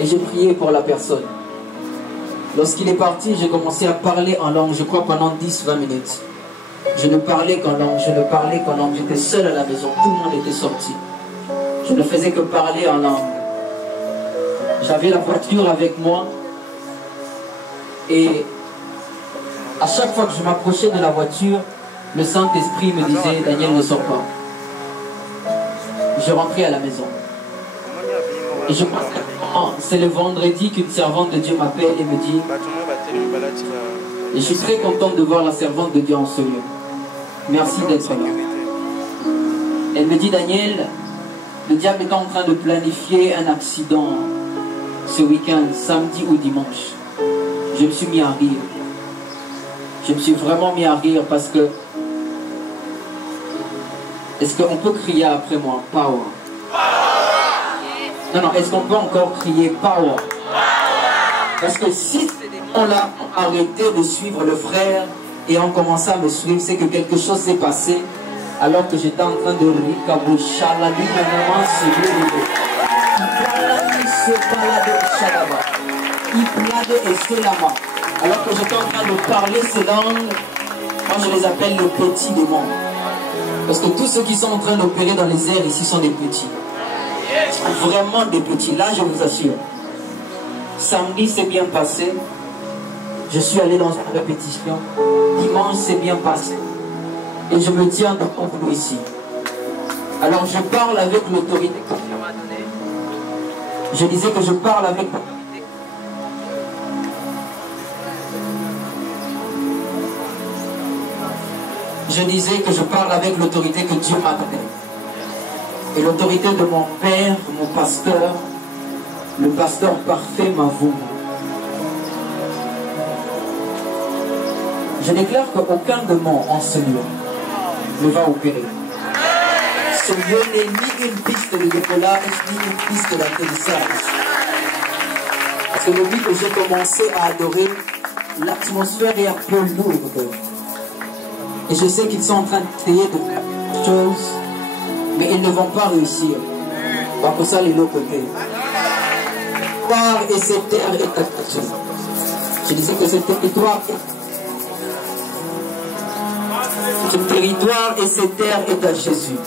Et j'ai prié pour la personne. Lorsqu'il est parti, j'ai commencé à parler en langue, je crois pendant 10-20 minutes. Je ne parlais qu'en langue, je ne parlais qu'en langue. J'étais seul à la maison, tout le monde était sorti. Je ne faisais que parler en langue. J'avais la voiture avec moi. Et à chaque fois que je m'approchais de la voiture, le Saint-Esprit me disait, Daniel, ne sors pas. Je rentrais à la maison. Et je pense que c'est le vendredi qu'une servante de Dieu m'appelle et me dit, et je suis très contente de voir la servante de Dieu en ce lieu. Merci d'être là. Elle me dit, Daniel, le diable est en train de planifier un accident ce week-end, samedi ou dimanche. Je me suis mis à rire. Je me suis vraiment mis à rire parce que... Est-ce qu'on peut crier après moi, power? Non, non, est-ce qu'on peut encore crier power? Parce que si ces démons-là ont arrêté de suivre le frère et ont commencé à me suivre, c'est que quelque chose s'est passé alors que j'étais en train de rire. Alors que j'étais en train de parler ces langues, moi je les appelle le petit démon. Parce que tous ceux qui sont en train d'opérer dans les airs ici sont des petits. Vraiment des petits, là je vous assure. Samedi c'est bien passé. Je suis allé dans une répétition. Dimanche c'est bien passé. Et je me tiens devant vous ici. Alors je parle avec l'autorité que Dieu m'a donnée. Je disais que je parle avec l'autorité. Je disais que je parle avec l'autorité que Dieu m'a donnée. Et l'autorité de mon père, mon pasteur, le pasteur parfait m'avoue. Je déclare qu'aucun démon en ce lieu ne va opérer. Ce lieu n'est ni une piste de décollage, ni une piste d'atterrissage. Parce que depuis que j'ai commencé à adorer, l'atmosphère est un peu lourde. Et je sais qu'ils sont en train d'essayer de faire quelque chose, mais ils ne vont pas réussir. Parce que ça, les deux côtés. Par et cette terre est à Jésus. Je disais que ce territoire et cette terre est à Jésus.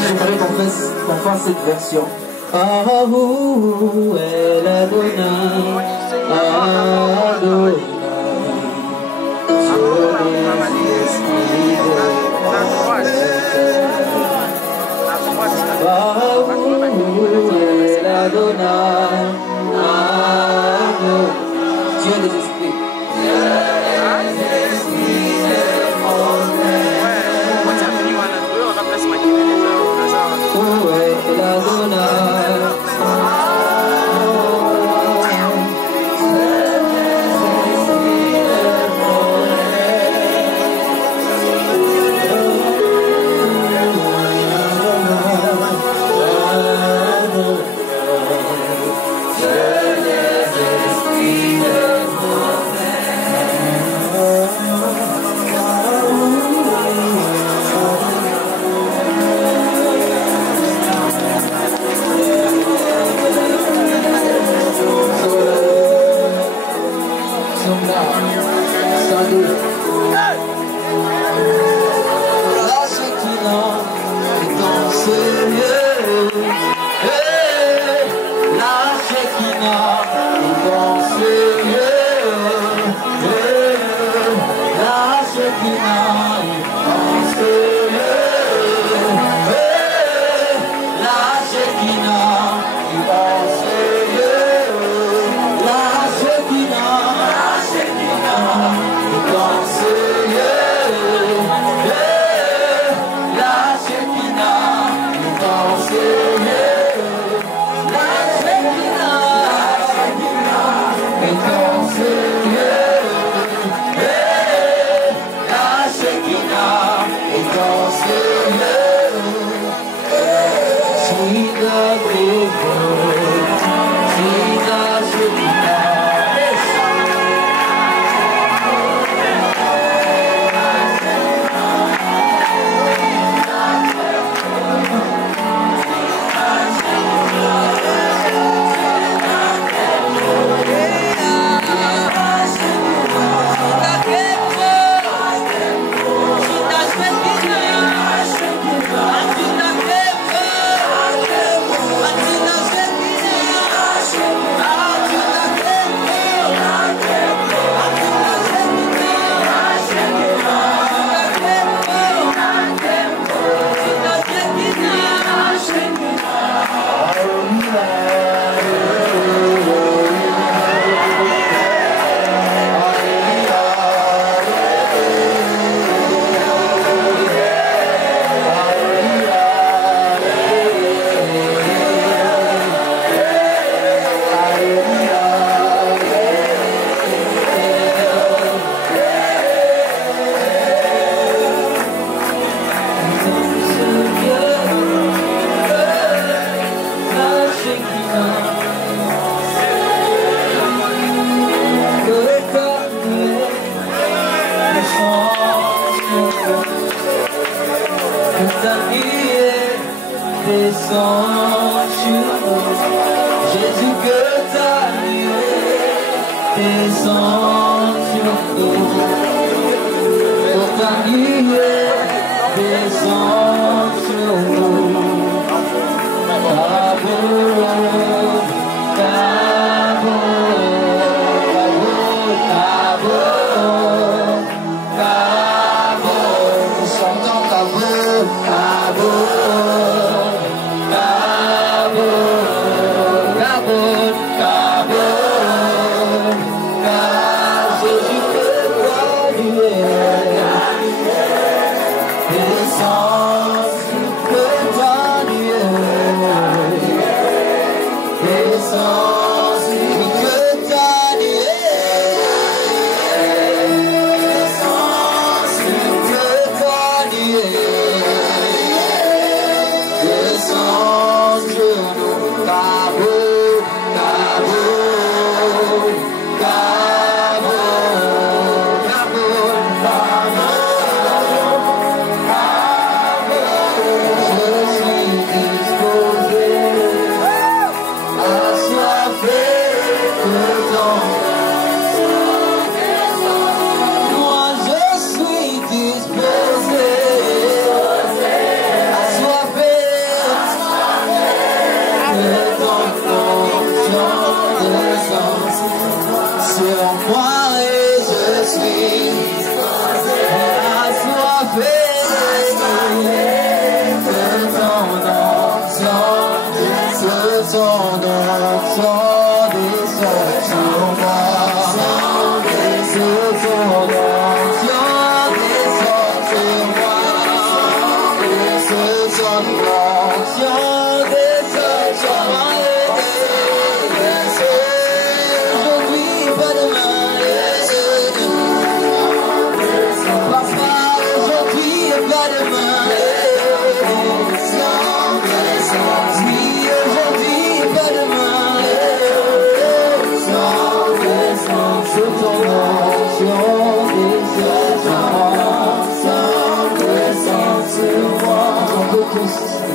J'aimerais qu'on fasse cette version. Ahou El Adonai, Adonai, Dieu des esprits. descends sur nous. Jésus que t'as lié, descends sur nous. Pour ta lié, descends sur nous.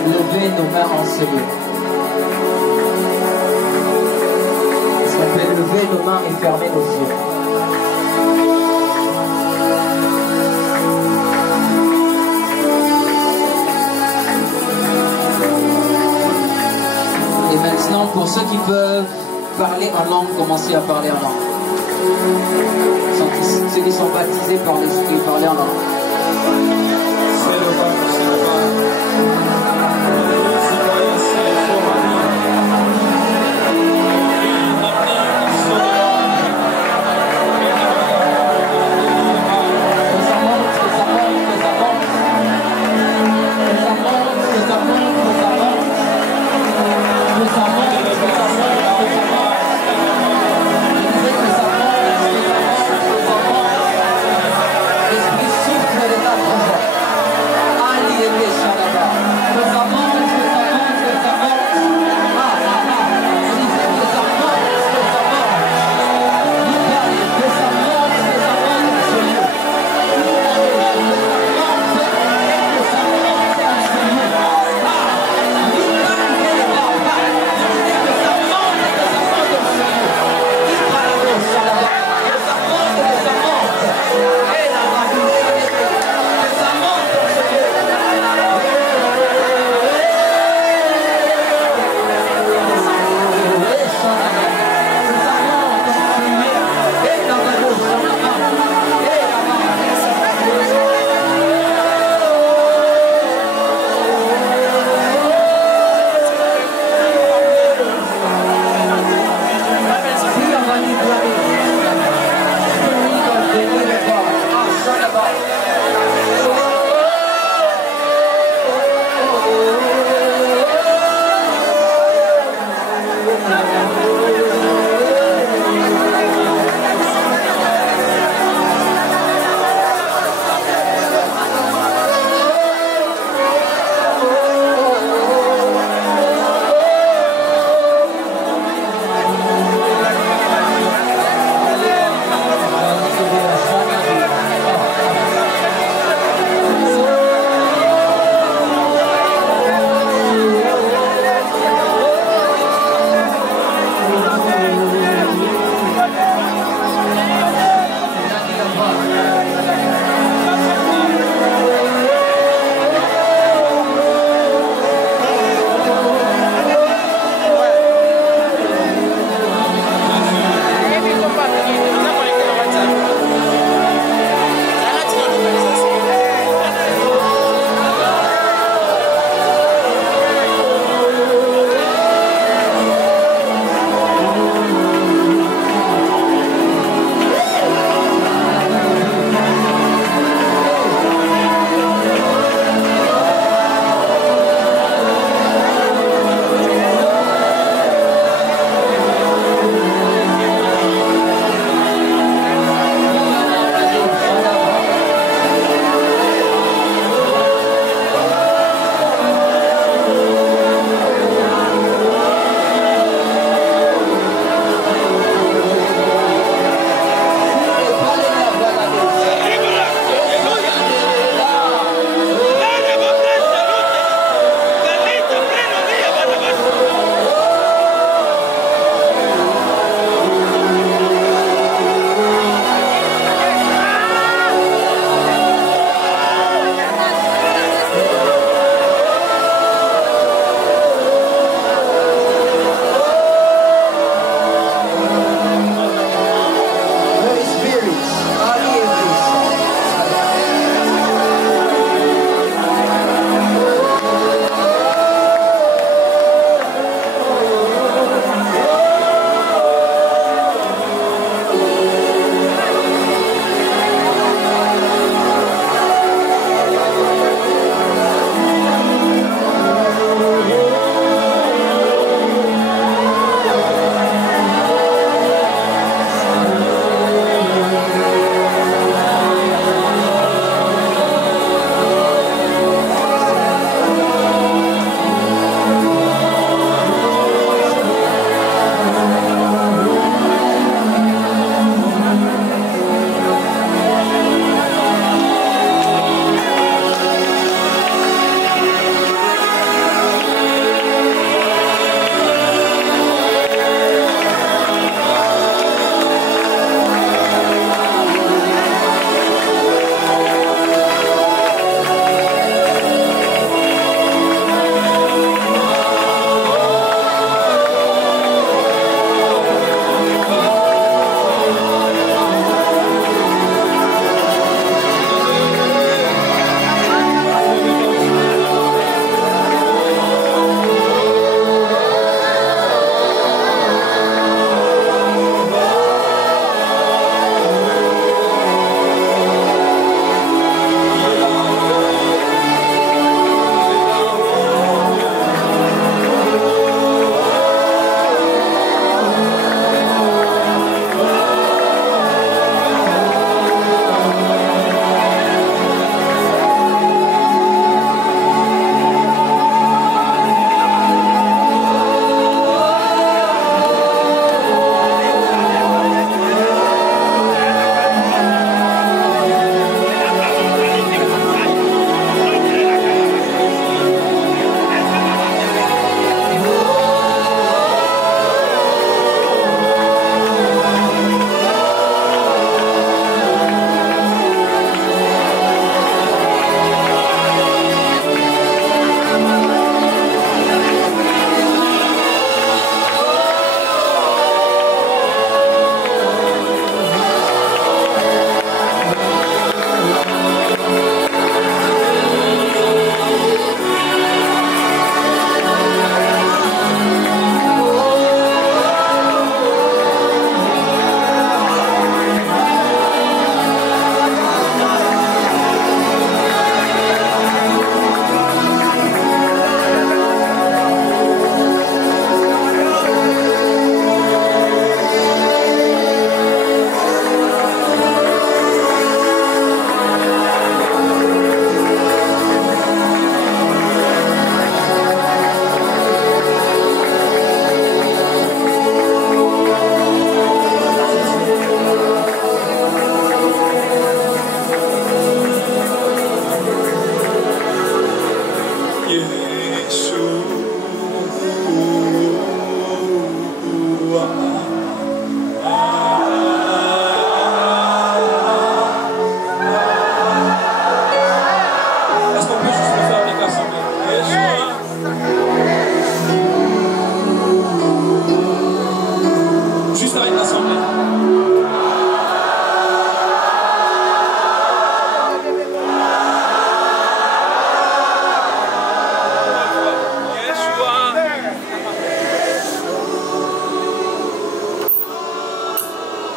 Lever nos mains en ce lieu. Est-ce qu'on peut lever nos mains et fermer nos yeux? Et maintenant, pour ceux qui peuvent parler en langue, commencez à parler en langue. Ceux qui sont baptisés par l'Esprit, parlez en langue. Esprit souffle de ta présence.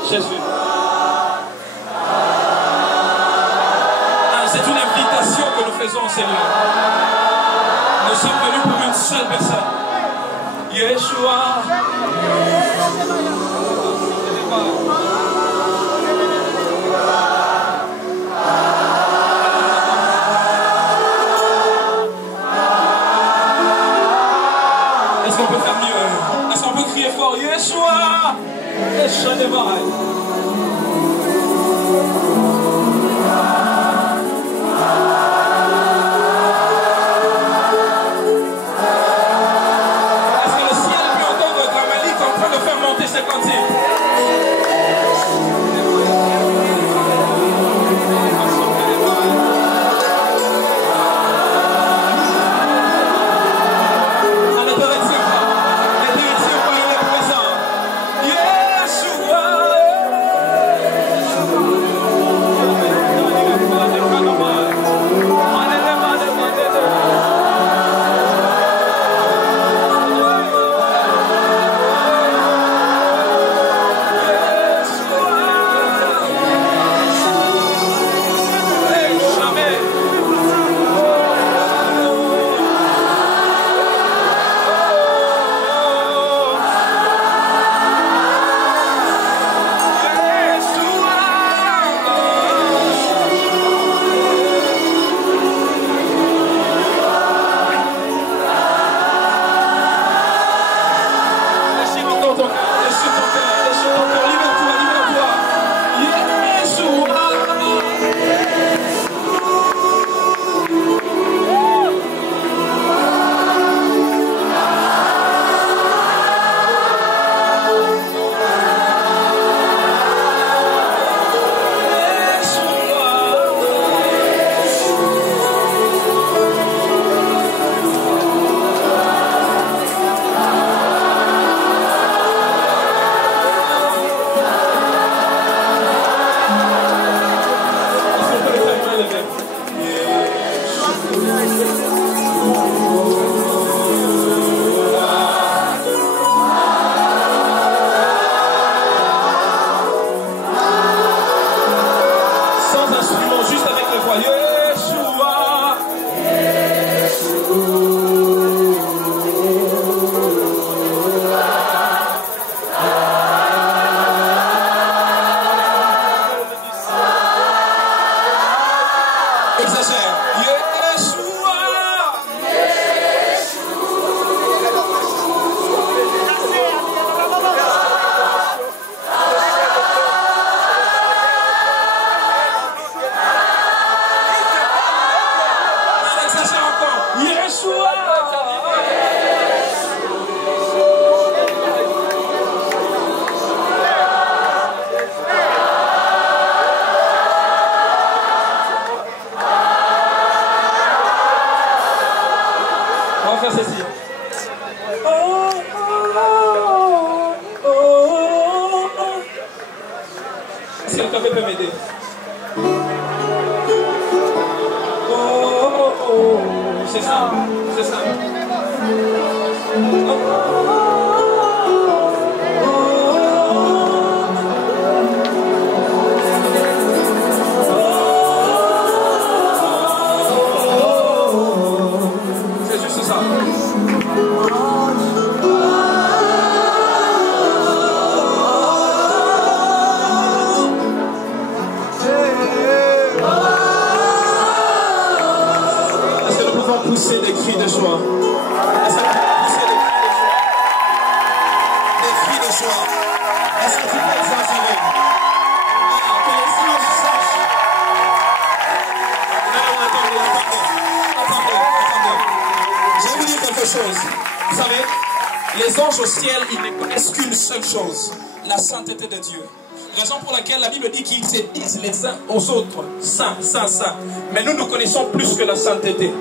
Jésus. Ah, c'est une invitation que nous faisons, Seigneur. Nous sommes venus pour une seule personne. Yeshua. Est-ce qu'on peut faire mieux? Est-ce qu'on peut crier fort? Yeshua! Yeshua démarre. Si quelqu'un peut m'aider. C'est ça, c'est ça. C'est juste ça. Pousser des cris de joie. Est-ce que tu peux pousser des cris de joie? Des cris de joie. Est-ce que tu peux exagérer? Que les anges sachent. Attendez. Je vais vous dire quelque chose. Vous savez, les anges au ciel, ils ne connaissent qu'une seule chose, la sainteté de Dieu. Raison pour laquelle la Bible dit qu'ils se disent les uns aux autres, saints, saints, saints. Mais nous connaissons plus que la sainteté.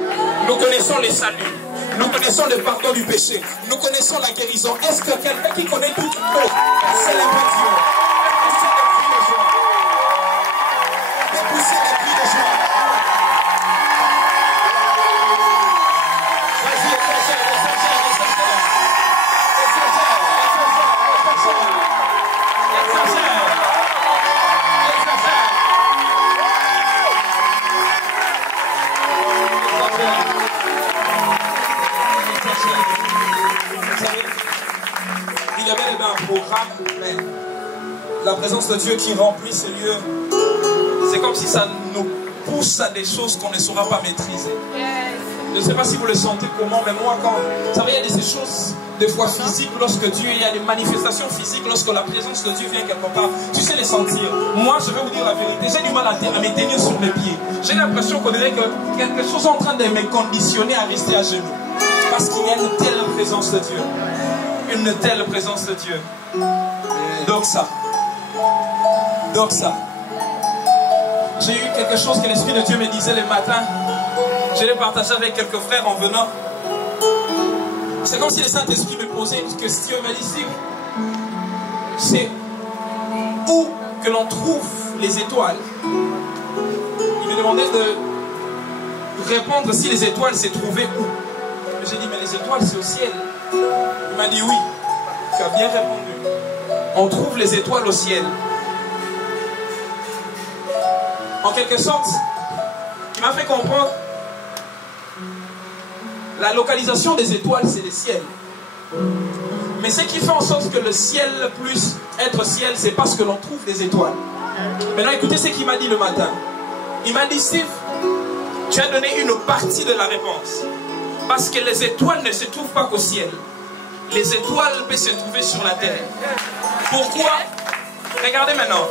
Nous connaissons les saluts. Nous connaissons le pardon du péché. Nous connaissons la guérison. Est-ce que quelqu'un qui connaît toute chose célèbre Dieu? Poussez des cris de joie. Poussez des cris de joie. Vas-y, exagère. Exagère. qu'il y avait un programme, mais la présence de Dieu qui remplit ces lieux, c'est comme si ça nous pousse à des choses qu'on ne saura pas maîtriser. Je ne sais pas si vous le sentez comment, mais moi, quand... Vous savez, il y a des choses, des fois physiques, lorsque Dieu... Il y a des manifestations physiques, lorsque la présence de Dieu vient quelque part. Tu sais les sentir. Moi, je vais vous dire la vérité. J'ai du mal à me tenir sur mes pieds. J'ai l'impression qu'on dirait que quelque chose est en train de me conditionner à rester à genoux. Parce qu'il y a une telle présence de Dieu. Une telle présence de Dieu. Donc ça. J'ai eu quelque chose que l'Esprit de Dieu me disait le matin. Je l'ai partagé avec quelques frères en venant. C'est comme si le Saint-Esprit me posait une question. Il m'a dit, c'est où que l'on trouve les étoiles. Il me demandait de répondre si les étoiles s'est trouvées où. J'ai dit, mais les étoiles c'est au ciel. Il m'a dit oui. Tu as bien répondu. On trouve les étoiles au ciel. En quelque sorte, il m'a fait comprendre la localisation des étoiles, c'est le ciel. Mais ce qui fait en sorte que le ciel puisse être ciel, c'est parce que l'on trouve des étoiles. Maintenant, écoutez ce qu'il m'a dit le matin. Il m'a dit, Steve, tu as donné une partie de la réponse. Parce que les étoiles ne se trouvent pas qu'au ciel. Les étoiles peuvent se trouver sur la terre. Pourquoi? Regardez maintenant.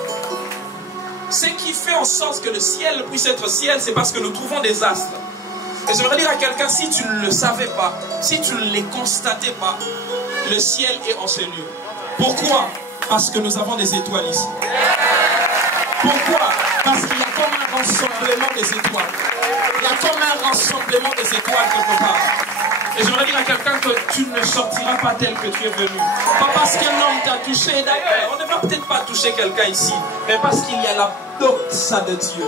Ce qui fait en sorte que le ciel puisse être ciel, c'est parce que nous trouvons des astres. Et j'aimerais dire à quelqu'un, si tu ne le savais pas, si tu ne les constatais pas, le ciel est en ce lieu. Pourquoi? Parce que nous avons des étoiles ici. Pourquoi? Parce qu'il y a comme un rassemblement des étoiles. Il y a comme un rassemblement des étoiles quelque part. Et j'aimerais dire à quelqu'un que tu ne sortiras pas tel que tu es venu. Pas parce qu'un homme t'a touché. D'ailleurs, on ne va peut-être pas toucher quelqu'un ici. Mais parce qu'il y a la doxa de Dieu.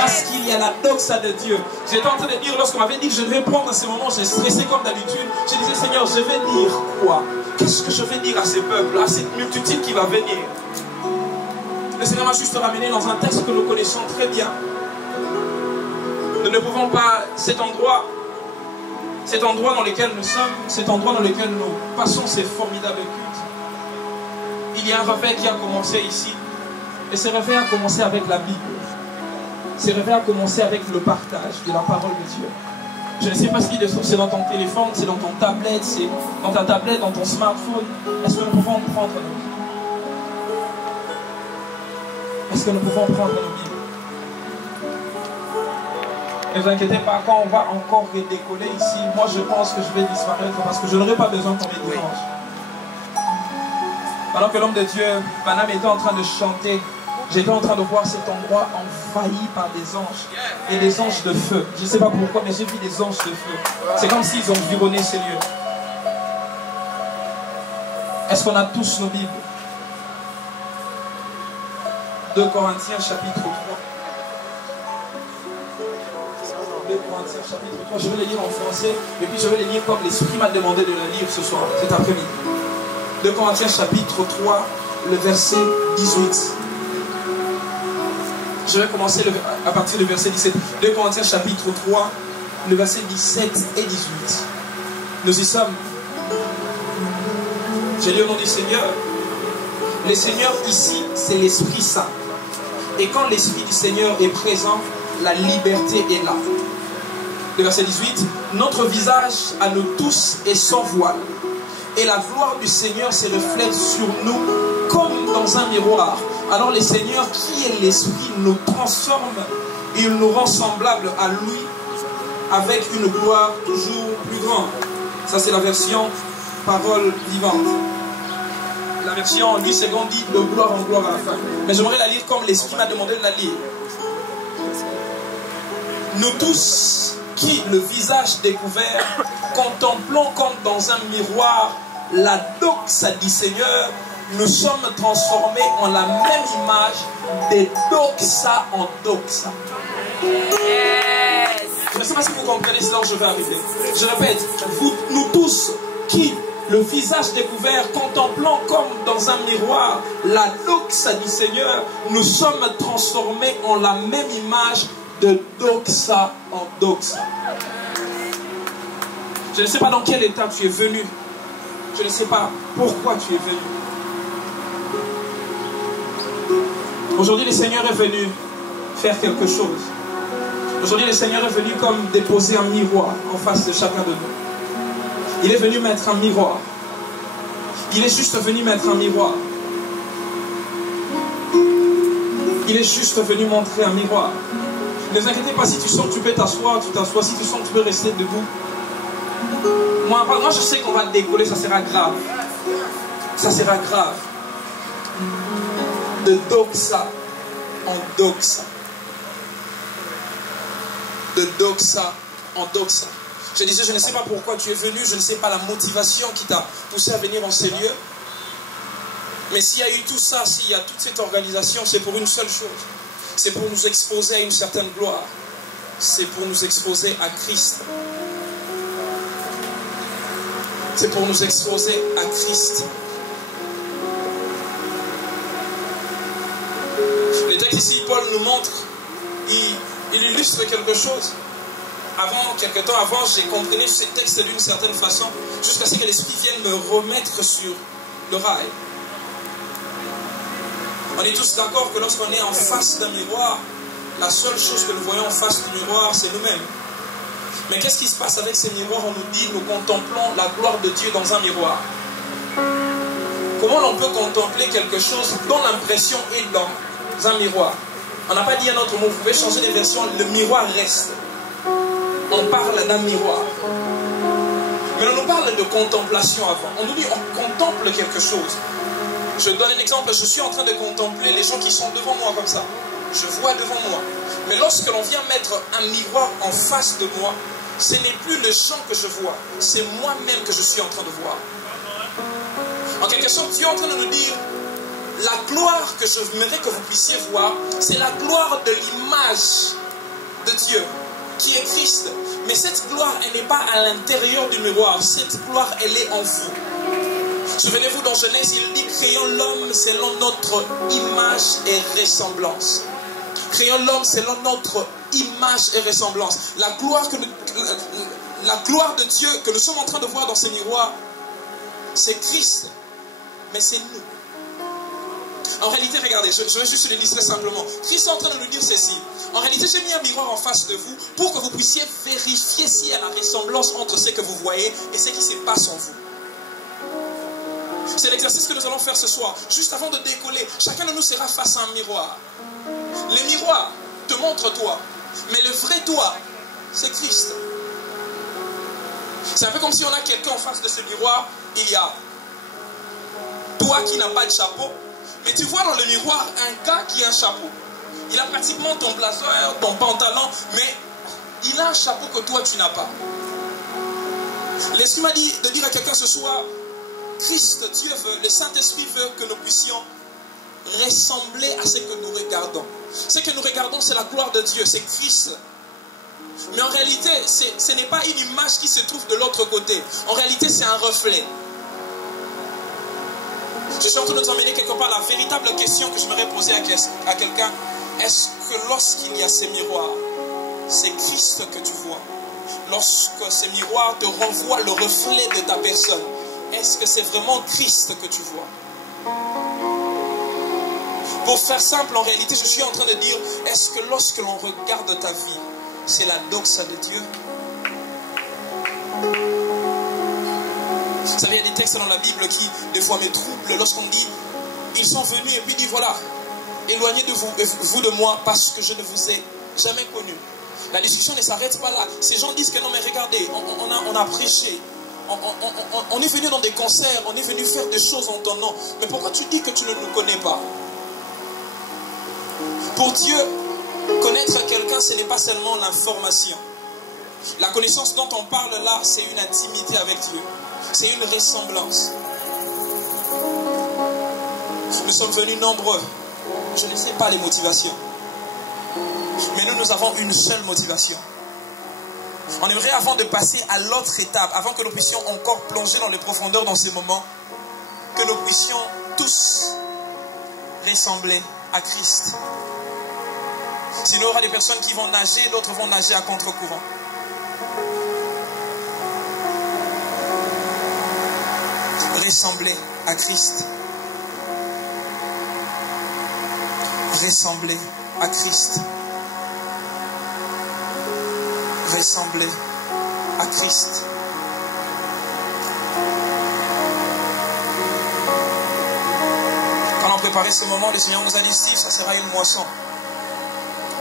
Parce qu'il y a la doxa de Dieu. J'étais en train de dire, lorsqu'on m'avait dit que je devais prendre ce moment, j'ai stressé comme d'habitude. Je disais, Seigneur, je vais dire quoi? Qu'est-ce que je vais dire à ces peuples, à cette multitude qui va venir? Le Seigneur m'a juste ramené dans un texte que nous connaissons très bien. Nous ne pouvons pas, cet endroit dans lequel nous sommes, cet endroit dans lequel nous passons ces formidables cultes, il y a un réveil qui a commencé ici. Et ce réveil a commencé avec la Bible. Ce réveil a commencé avec le partage de la parole de Dieu. Je ne sais pas si c'est dans ton téléphone, c'est dans ton tablette, c'est dans ta tablette, dans ton smartphone. Est-ce que nous pouvons prendre nos Bibles? Est-ce que nous pouvons prendre nos Bibles? Ne vous inquiétez pas, quand on va encore redécoller ici, moi je pense que je vais disparaître parce que je n'aurai pas besoin qu'on me dérange. Pendant que l'homme de Dieu, Panam, était en train de chanter, j'étais en train de voir cet endroit envahi par des anges et des anges de feu. Je ne sais pas pourquoi, mais j'ai vu des anges de feu. C'est comme s'ils ont environné ces lieux. Est-ce qu'on a tous nos Bibles? 2 Corinthiens chapitre 3. 2 Corinthiens chapitre 3. Je vais les lire en français et puis je vais les lire comme l'Esprit m'a demandé de les lire ce soir, cet après-midi. 2 Corinthiens chapitre 3, le verset 18. Je vais commencer à partir du verset 17. 2 Corinthiens chapitre 3, le verset 17 et 18. Nous y sommes. Je lis au nom du Seigneur. Le Seigneur ici, c'est l'Esprit Saint. Et quand l'Esprit du Seigneur est présent, la liberté est là. Le verset 18. Notre visage à nous tous est sans voile. Et la gloire du Seigneur se reflète sur nous comme dans un miroir. Alors le Seigneur, qui est l'Esprit, nous transforme et il nous rend semblables à lui avec une gloire toujours plus grande. Ça c'est la version parole vivante. La version 8 secondes dit de gloire en gloire à la fin. Mais j'aimerais la lire comme l'Esprit m'a demandé de la lire. Nous tous qui, le visage découvert, contemplons comme dans un miroir la doxa du Seigneur, nous sommes transformés en la même image de doxa en doxa. Je ne sais pas si vous comprenez cela où je vais arriver. Je répète, nous tous qui, le visage découvert, contemplons comme dans un miroir la doxa du Seigneur, nous sommes transformés en la même image de doxa en doxa. Je ne sais pas dans quel état tu es venu. je ne sais pas pourquoi tu es venu. Aujourd'hui, le Seigneur est venu faire quelque chose. Aujourd'hui, le Seigneur est venu comme déposer un miroir en face de chacun de nous. Il est venu mettre un miroir. Il est juste venu mettre un miroir. Il est juste venu montrer un miroir. Ne vous inquiétez pas, si tu sens que tu peux t'asseoir, tu t'assois. Si tu sens que tu peux rester debout. Moi je sais qu'on va te décoller, ça sera grave. Ça sera grave. De doxa en doxa. De doxa en doxa. Je disais, je ne sais pas pourquoi tu es venu, je ne sais pas la motivation qui t'a poussé à venir en ces lieux. Mais s'il y a eu tout ça, s'il y a toute cette organisation, c'est pour une seule chose. C'est pour nous exposer à une certaine gloire. C'est pour nous exposer à Christ. C'est pour nous exposer à Christ. Le texte ici, Paul nous montre, il illustre quelque chose. Quelque temps avant, j'ai compris ce texte d'une certaine façon, jusqu'à ce que l'Esprit vienne me remettre sur le rail. On est tous d'accord que lorsqu'on est en face d'un miroir, la seule chose que nous voyons en face du miroir, c'est nous-mêmes. Mais qu'est-ce qui se passe avec ces miroirs? On nous dit, nous contemplons la gloire de Dieu dans un miroir. Comment on peut contempler quelque chose dont l'impression est dans un miroir? On n'a pas dit un autre mot, vous pouvez changer les versions, le miroir reste. On parle d'un miroir. Mais on nous parle de contemplation avant. On nous dit, on contemple quelque chose. Je donne un exemple, je suis en train de contempler les gens qui sont devant moi comme ça. Je vois devant moi. Mais lorsque l'on vient mettre un miroir en face de moi, ce n'est plus les gens que je vois, c'est moi-même que je suis en train de voir. En quelque sorte, Dieu est en train de nous dire, la gloire que je voudrais que vous puissiez voir, c'est la gloire de l'image de Dieu, qui est Christ. Mais cette gloire, elle n'est pas à l'intérieur du miroir, cette gloire, elle est en vous. Souvenez-vous, dans Genèse, il dit, créons l'homme selon notre image et ressemblance. Créons l'homme selon notre image et ressemblance. La gloire de Dieu que nous sommes en train de voir dans ce miroir, c'est Christ, mais c'est nous. En réalité, regardez, je vais juste l'illustrer simplement. Christ est en train de nous dire ceci. En réalité, j'ai mis un miroir en face de vous pour que vous puissiez vérifier s'il y a la ressemblance entre ce que vous voyez et ce qui se passe en vous. C'est l'exercice que nous allons faire ce soir. Juste avant de décoller, chacun de nous sera face à un miroir. Le miroir te montre toi, mais le vrai toi, c'est Christ. C'est un peu comme si on a quelqu'un en face de ce miroir. Il y a toi qui n'as pas de chapeau, mais tu vois dans le miroir un gars qui a un chapeau. Il a pratiquement ton blazer, ton pantalon, mais il a un chapeau que toi tu n'as pas. L'Esprit m'a dit de dire à quelqu'un ce soir, Christ, Dieu veut, le Saint-Esprit veut que nous puissions ressembler à ce que nous regardons. Ce que nous regardons, c'est la gloire de Dieu, c'est Christ. Mais en réalité, ce n'est pas une image qui se trouve de l'autre côté. En réalité, c'est un reflet. Je suis en train de nous emmener quelque part. La véritable question que je m'aurais posée à quelqu'un, est-ce que lorsqu'il y a ces miroirs, c'est Christ que tu vois? Lorsque ces miroirs te renvoient le reflet de ta personne, est-ce que c'est vraiment Christ que tu vois? Pour faire simple, en réalité, je suis en train de dire, est-ce que lorsque l'on regarde ta vie, c'est la doxa de Dieu? Vous savez, il y a des textes dans la Bible qui, des fois, me troublent lorsqu'on dit, ils sont venus et puis dit, voilà, éloignez de vous de moi parce que je ne vous ai jamais connu. La discussion ne s'arrête pas là. Ces gens disent que non, mais regardez, on a prêché. On est venu dans des concerts, on est venu faire des choses en ton nom. Mais pourquoi tu dis que tu ne nous connais pas? Pour Dieu, connaître quelqu'un, ce n'est pas seulement l'information. La connaissance dont on parle là, c'est une intimité avec Dieu. C'est une ressemblance. Nous sommes venus nombreux. Je ne sais pas les motivations. Mais nous avons une seule motivation. On aimerait, avant de passer à l'autre étape, avant que nous puissions encore plonger dans les profondeurs dans ces moments, que nous puissions tous ressembler à Christ. Sinon, il y aura des personnes qui vont nager, d'autres vont nager à contre-courant. ressembler à Christ. Ressembler à Christ. Ressembler à Christ. Quand on préparait ce moment, le Seigneur nous a dit, si, ça sera une moisson.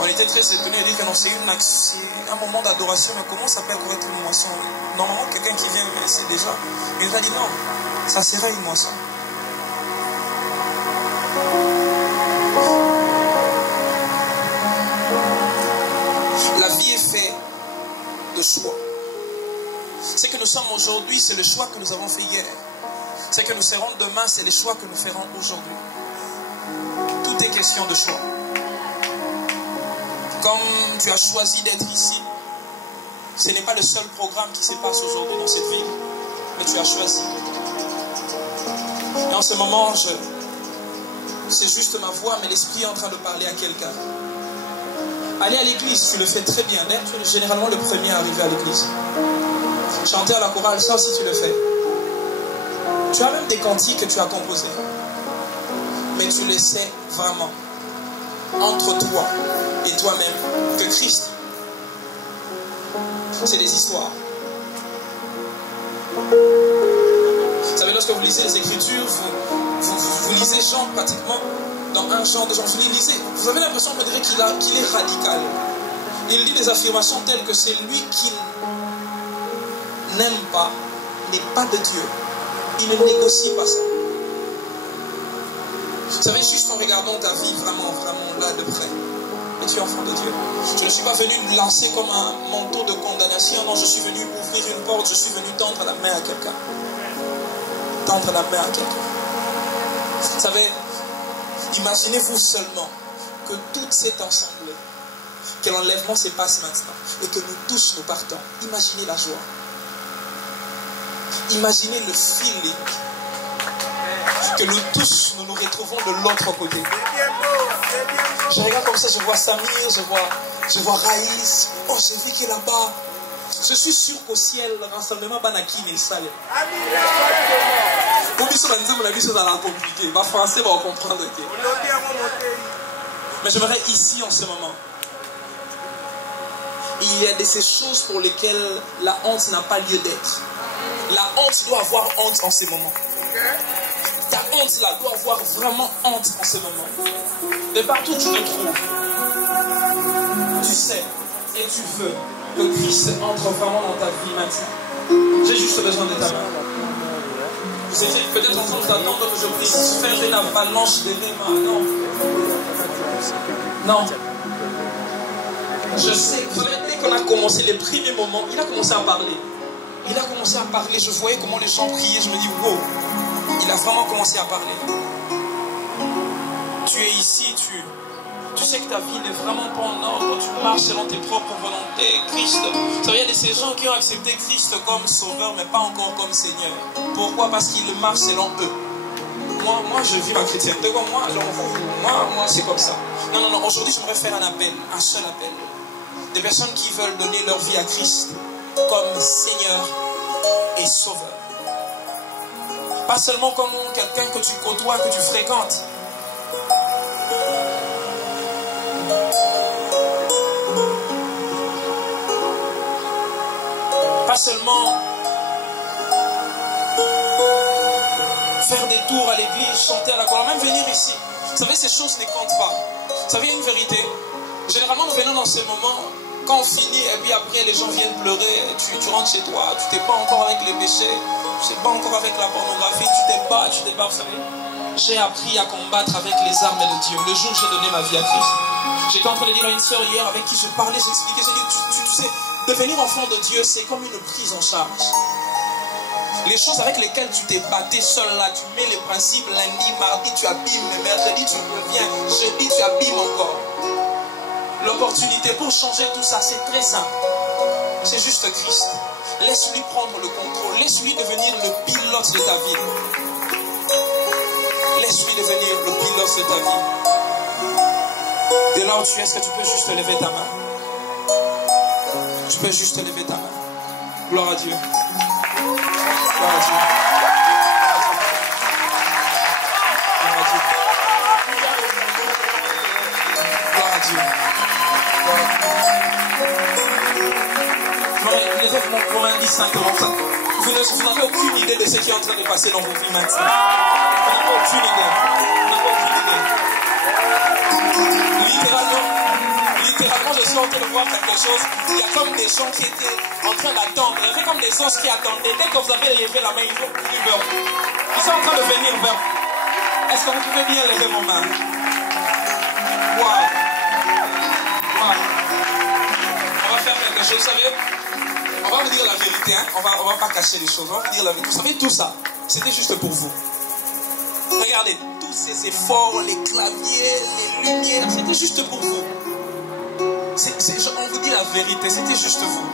On était très étonnés, il dit que non, c'est un moment d'adoration, mais comment ça peut être une moisson? Normalement, quelqu'un qui vient, c'est déjà. Il nous a dit, non, ça sera une moisson. La vie est faite de choix. Ce que nous sommes aujourd'hui, c'est le choix que nous avons fait hier. Ce que nous serons demain, c'est les choix que nous ferons aujourd'hui. Tout est question de choix. Comme tu as choisi d'être ici, ce n'est pas le seul programme qui se passe aujourd'hui dans cette ville, mais tu as choisi. Et en ce moment, c'est juste ma voix, mais l'Esprit est en train de parler à quelqu'un. Aller à l'église, tu le fais très bien. D'ailleurs, tu es généralement le premier à arriver à l'église. Chanter à la chorale, ça aussi tu le fais. Tu as même des cantiques que tu as composés. Mais tu le sais vraiment, entre toi et toi-même, que Christ, c'est des histoires. Vous savez, lorsque vous lisez les Écritures, vous lisez Jean pratiquement dans un genre de Jean. Vous les lisez, vous avez l'impression qu'il est radical. Il dit des affirmations telles que c'est lui qui n'aime pas, n'est pas de Dieu. Il ne négocie pas ça. Vous savez, juste en regardant ta vie vraiment là de près, et tu es enfant de Dieu. Je ne suis pas venu me lancer comme un manteau de condamnation. Non, je suis venu ouvrir une porte. Je suis venu tendre la main à quelqu'un. Tendre la main à quelqu'un. Vous savez, imaginez-vous seulement que tout s'est ensemblé. Que l'enlèvement se passe maintenant. Et que nous tous nous partons. Imaginez la joie. Imaginez le feeling. Que nous tous nous retrouvons de l'autre côté. Je regarde comme ça, je vois Samir, je vois Raïs. Oh, j'ai vu qu'il est là-bas. Je suis sûr qu'au ciel, le rassemblement Banaki n'est salé. Pour nous, la vie dans la compliquée. Les Français vont comprendre. Mais j'aimerais ici en ce moment. Il y a de ces choses pour lesquelles la honte n'a pas lieu d'être. La honte doit avoir honte en ces moments. Ta honte là doit avoir vraiment honte en ce moment. De partout où tu te trouves, tu sais et tu veux que Christ entre vraiment dans ta vie maintenant. J'ai juste besoin de ta main. Vous étiez peut-être en train d'attendre que je puisse faire une avalanche de mes mains. Non. Non. Je sais que dès qu'on a commencé les premiers moments, il a commencé à parler. Il a commencé à parler. Je voyais comment les gens priaient. Je me dis, wow. Il a vraiment commencé à parler. Tu es ici, tu sais que ta vie n'est vraiment pas en ordre. Tu marches selon tes propres volontés. Christ, vous savez, il y a de ces gens qui ont accepté Christ comme sauveur, mais pas encore comme Seigneur. Pourquoi? Parce qu'ils marchent selon eux. Moi, je vis ma chrétienté comme moi. Moi, c'est comme ça. Non. Aujourd'hui, j'aimerais faire un appel, un seul appel. Des personnes qui veulent donner leur vie à Christ comme Seigneur et Sauveur. Pas seulement comme quelqu'un que tu côtoies, que tu fréquentes. Pas seulement faire des tours à l'église, chanter à la chorale, même venir ici. Vous savez, ces choses ne comptent pas. Vous savez, une vérité. Généralement, nous venons dans ces moments, quand on finit, et puis après, les gens viennent pleurer, tu rentres chez toi, tu t'es pas encore avec les péchés, tu t'es pas encore avec la pornographie, tu t'es pas, vous savez. J'ai appris à combattre avec les armes de Dieu. Le jour où j'ai donné ma vie à Christ. J'étais en train de dire à une sœur hier avec qui je parlais, j'expliquais, j'ai dit, tu sais, devenir enfant de Dieu, c'est comme une prise en charge. Les choses avec lesquelles tu t'es battu seul là, tu mets les principes lundi, mardi, tu abîmes, le mercredi, tu reviens, jeudi, tu abîmes encore. L'opportunité pour changer tout ça, c'est très simple. C'est juste Christ. Laisse-lui prendre le contrôle. Laisse-lui devenir le pilote de ta vie. Laisse-lui devenir le pilote de ta vie. De là où tu es, est-ce que tu peux juste lever ta main? Tu peux juste lever ta main. Gloire à Dieu. Gloire à Dieu. simplement ça. Vous n'avez aucune idée de ce qui est en train de passer dans vos vies maintenant. Vous n'avez aucune idée. Vous n'avez aucune idée. Littéralement, je suis en train de voir quelque chose. Il y a comme des gens qui étaient en train d'attendre. Il y avait comme des anges qui attendaient. Dès que vous avez levé la main, ils ont couru vers vous. Ils sont en train de venir vers vous. Est-ce que vous pouvez bien lever vos mains? Waouh! Waouh! On va faire quelque chose, vous savez? On va vous dire la vérité, hein? On va pas cacher les choses. On va vous dire la vérité. Vous savez, tout ça, c'était juste pour vous. Regardez, tous ces efforts, les claviers, les lumières, c'était juste pour vous. On vous dit la vérité, c'était juste vous.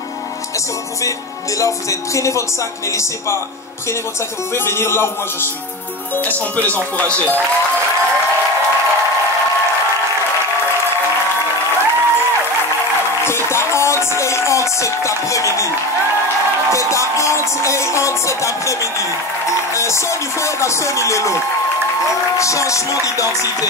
Est-ce que vous pouvez, de là où vous êtes, prenez votre sac, ne laissez pas, prenez votre sac et vous pouvez venir là où moi je suis. Est-ce qu'on peut les encourager? Que ta honte ait honte cet après-midi. Que ta honte ait honte cet après-midi. Un son du frère, un son du lélo. Changement d'identité.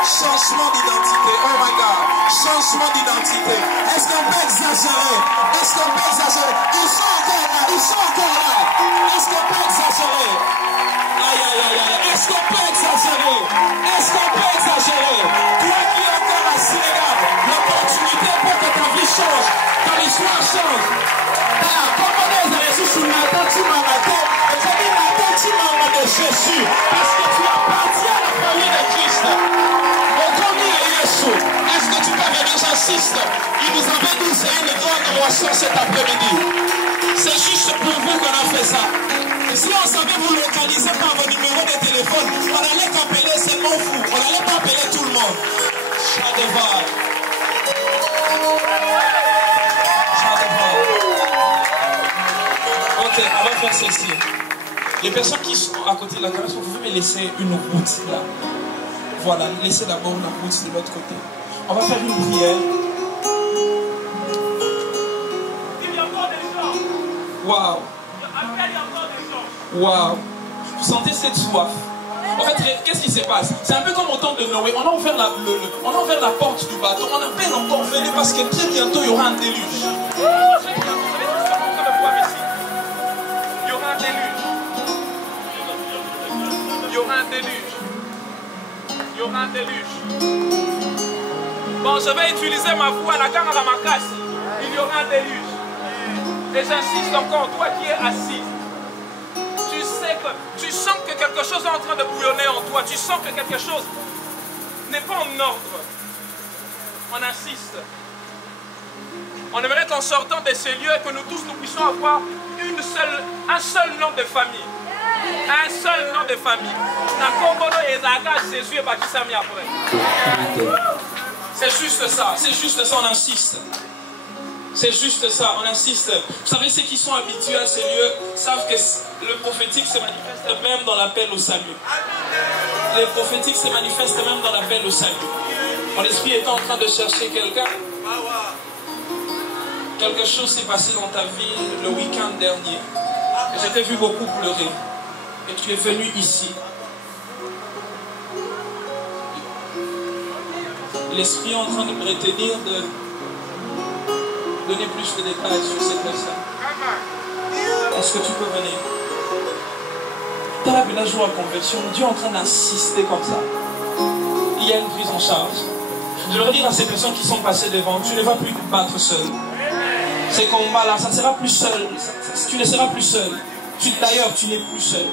Changement d'identité. Oh my God. Changement d'identité. Est-ce qu'on peut exagérer? Est-ce qu'on peut exagérer? Ils sont encore là. Ils sont encore là. Est-ce qu'on peut exagérer? Aïe, aïe, aïe, aïe. Est-ce qu'on peut exagérer? Est-ce qu'on peut exagérer? Toi qui es encore assis, regarde, l'opportunité pour que ta vie change, ton histoire change. Comment les Jésus sur la tête, tu m'as maté, et j'ai dit la tête, tu m'as maté Jésus, parce que tu appartiens à la famille de Christ. Est-ce que tu peux venir, j'insiste? Il nous avait dit c'est une grande moisson cet après-midi. C'est juste pour vous qu'on a fait ça. Si on savait vous localiser par vos numéros de téléphone, on allait qu'appeler seulement vous. On n'allait pas appeler tout le monde. Chadevar. Ok, on va faire ceci. Les personnes qui sont à côté de la caméra, vous pouvez me laisser une route là. Voilà, laissez d'abord la route de l'autre côté. On va faire une prière. Il y a encore des gens. Waouh. Après, il y a encore des gens. Waouh. Vous sentez cette soif. En fait, qu'est-ce qui se passe? C'est un peu comme au temps de Noé. On a ouvert la porte du bateau. On a peine encore venu parce que très bientôt, il y aura un déluge. Il y aura un déluge. Il y aura un déluge. Il y aura un déluge. Bon, je vais utiliser ma voix à la caméra Makas. Il y aura un déluge. Et j'insiste encore, toi qui es assis, tu sens que quelque chose est en train de bouillonner en toi. Tu sens que quelque chose n'est pas en ordre. On insiste. On aimerait qu'en sortant de ces lieux, que nous tous nous puissions avoir un seul nom de famille. Un seul nom de famille. C'est juste ça, on insiste. C'est juste ça, on insiste. Vous savez, ceux qui sont habitués à ces lieux savent que le prophétique se manifeste même dans l'appel au salut. Le prophétique se manifeste même dans l'appel au salut. Mon esprit est en train de chercher quelqu'un. Quelque chose s'est passé dans ta vie le week-end dernier. Je t'ai vu beaucoup pleurer. Et tu es venu ici. L'esprit est en train de me retenir de donner plus de détails sur cette personne. Est-ce que tu peux venir? Dans la villageoise à conversion, Dieu est en train d'insister comme ça. Il y a une prise en charge. Je veux dire à ces personnes qui sont passées devant, tu ne vas plus te battre seul. Ces combats-là, ça ne sera plus seul. Tu ne seras plus seul. D'ailleurs, tu n'es plus seul.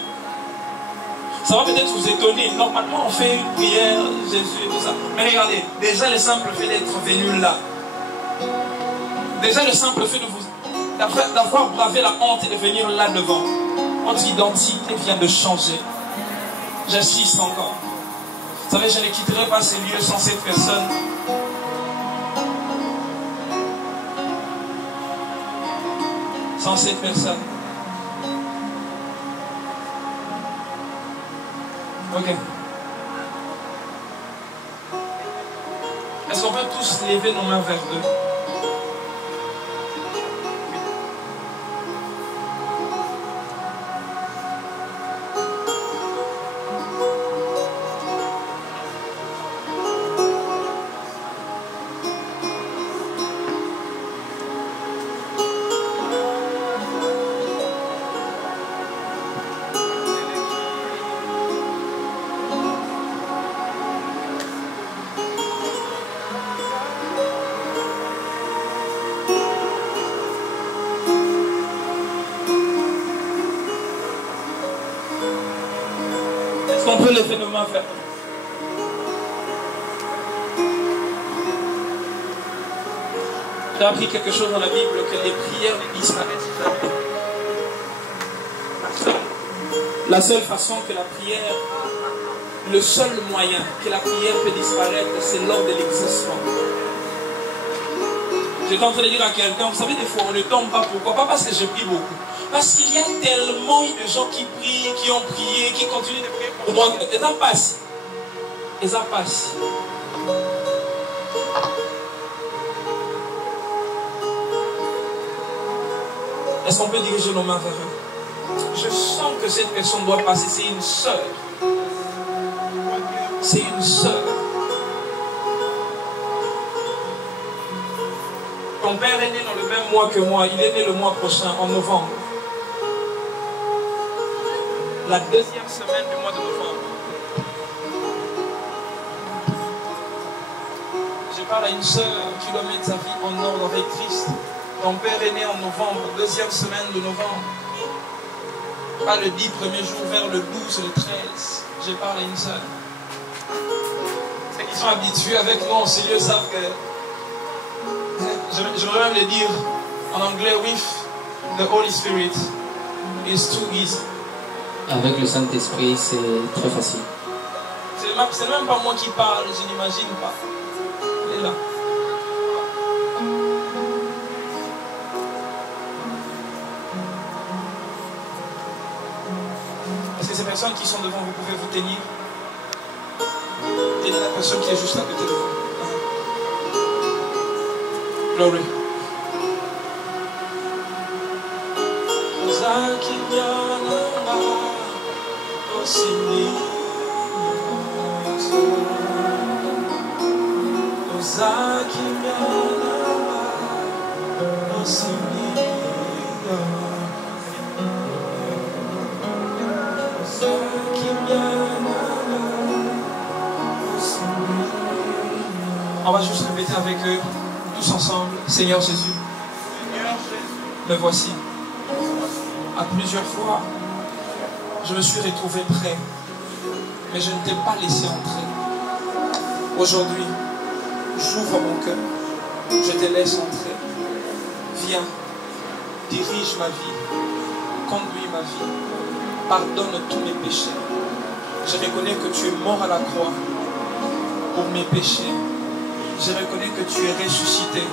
Ça va peut-être vous étonner. Normalement, on fait une prière, Jésus et tout ça. Mais regardez, déjà le simple fait d'être venu là. Déjà le simple fait d'avoir bravé la honte et de venir là devant. Votre identité vient de changer. J'insiste encore. Vous savez, je ne quitterai pas ces lieux sans cette personne. Sans cette personne. Ok. Est-ce qu'on peut tous lever nos mains vers eux? Est-ce qu'on peut lever nos mains vers nous? J'ai appris quelque chose dans la Bible, que les prières ne disparaissent jamais. La seule façon que la prière, le seul moyen que la prière peut disparaître, c'est lors de l'exaucement. J'étais en train de dire à quelqu'un, vous savez, des fois on ne tombe pas. Pourquoi? Pas parce que je prie beaucoup. Parce qu'il y a tellement de gens qui prient, qui ont prié, qui continuent de prier pour moi. Et ça passe. Et ça passe. Est-ce qu'on peut diriger nos mains vers eux? Je sens que cette personne doit passer. C'est une sœur. C'est une sœur. Ton père est né dans le même mois que moi. Il est né le mois prochain, en novembre. La deuxième semaine du mois de novembre. Je parle à une sœur qui doit mettre sa vie en ordre avec Christ. Ton père est né en novembre, deuxième semaine de novembre. Pas le 10 premiers jours, vers le 12, le 13. Je parle à une sœur. Ceux qui sont habitués avec nous en Seigneur savent que... Je voudrais même le dire en anglais, with the Holy Spirit is too easy. Avec le Saint-Esprit, c'est très facile. C'est même pas moi qui parle, je n'imagine pas. Il est là. Est-ce que ces personnes qui sont devant, vous pouvez vous tenir? Tenez la personne qui est juste à côté de vous. Glory. On va juste répéter avec eux, tous ensemble. Seigneur Jésus, me voici. À plusieurs fois, je me suis retrouvé prêt, mais je ne t'ai pas laissé entrer. Aujourd'hui, j'ouvre mon cœur, je te laisse entrer. Viens, dirige ma vie, conduis ma vie, pardonne tous mes péchés. Je reconnais que tu es mort à la croix pour mes péchés. Je reconnais que tu es ressuscité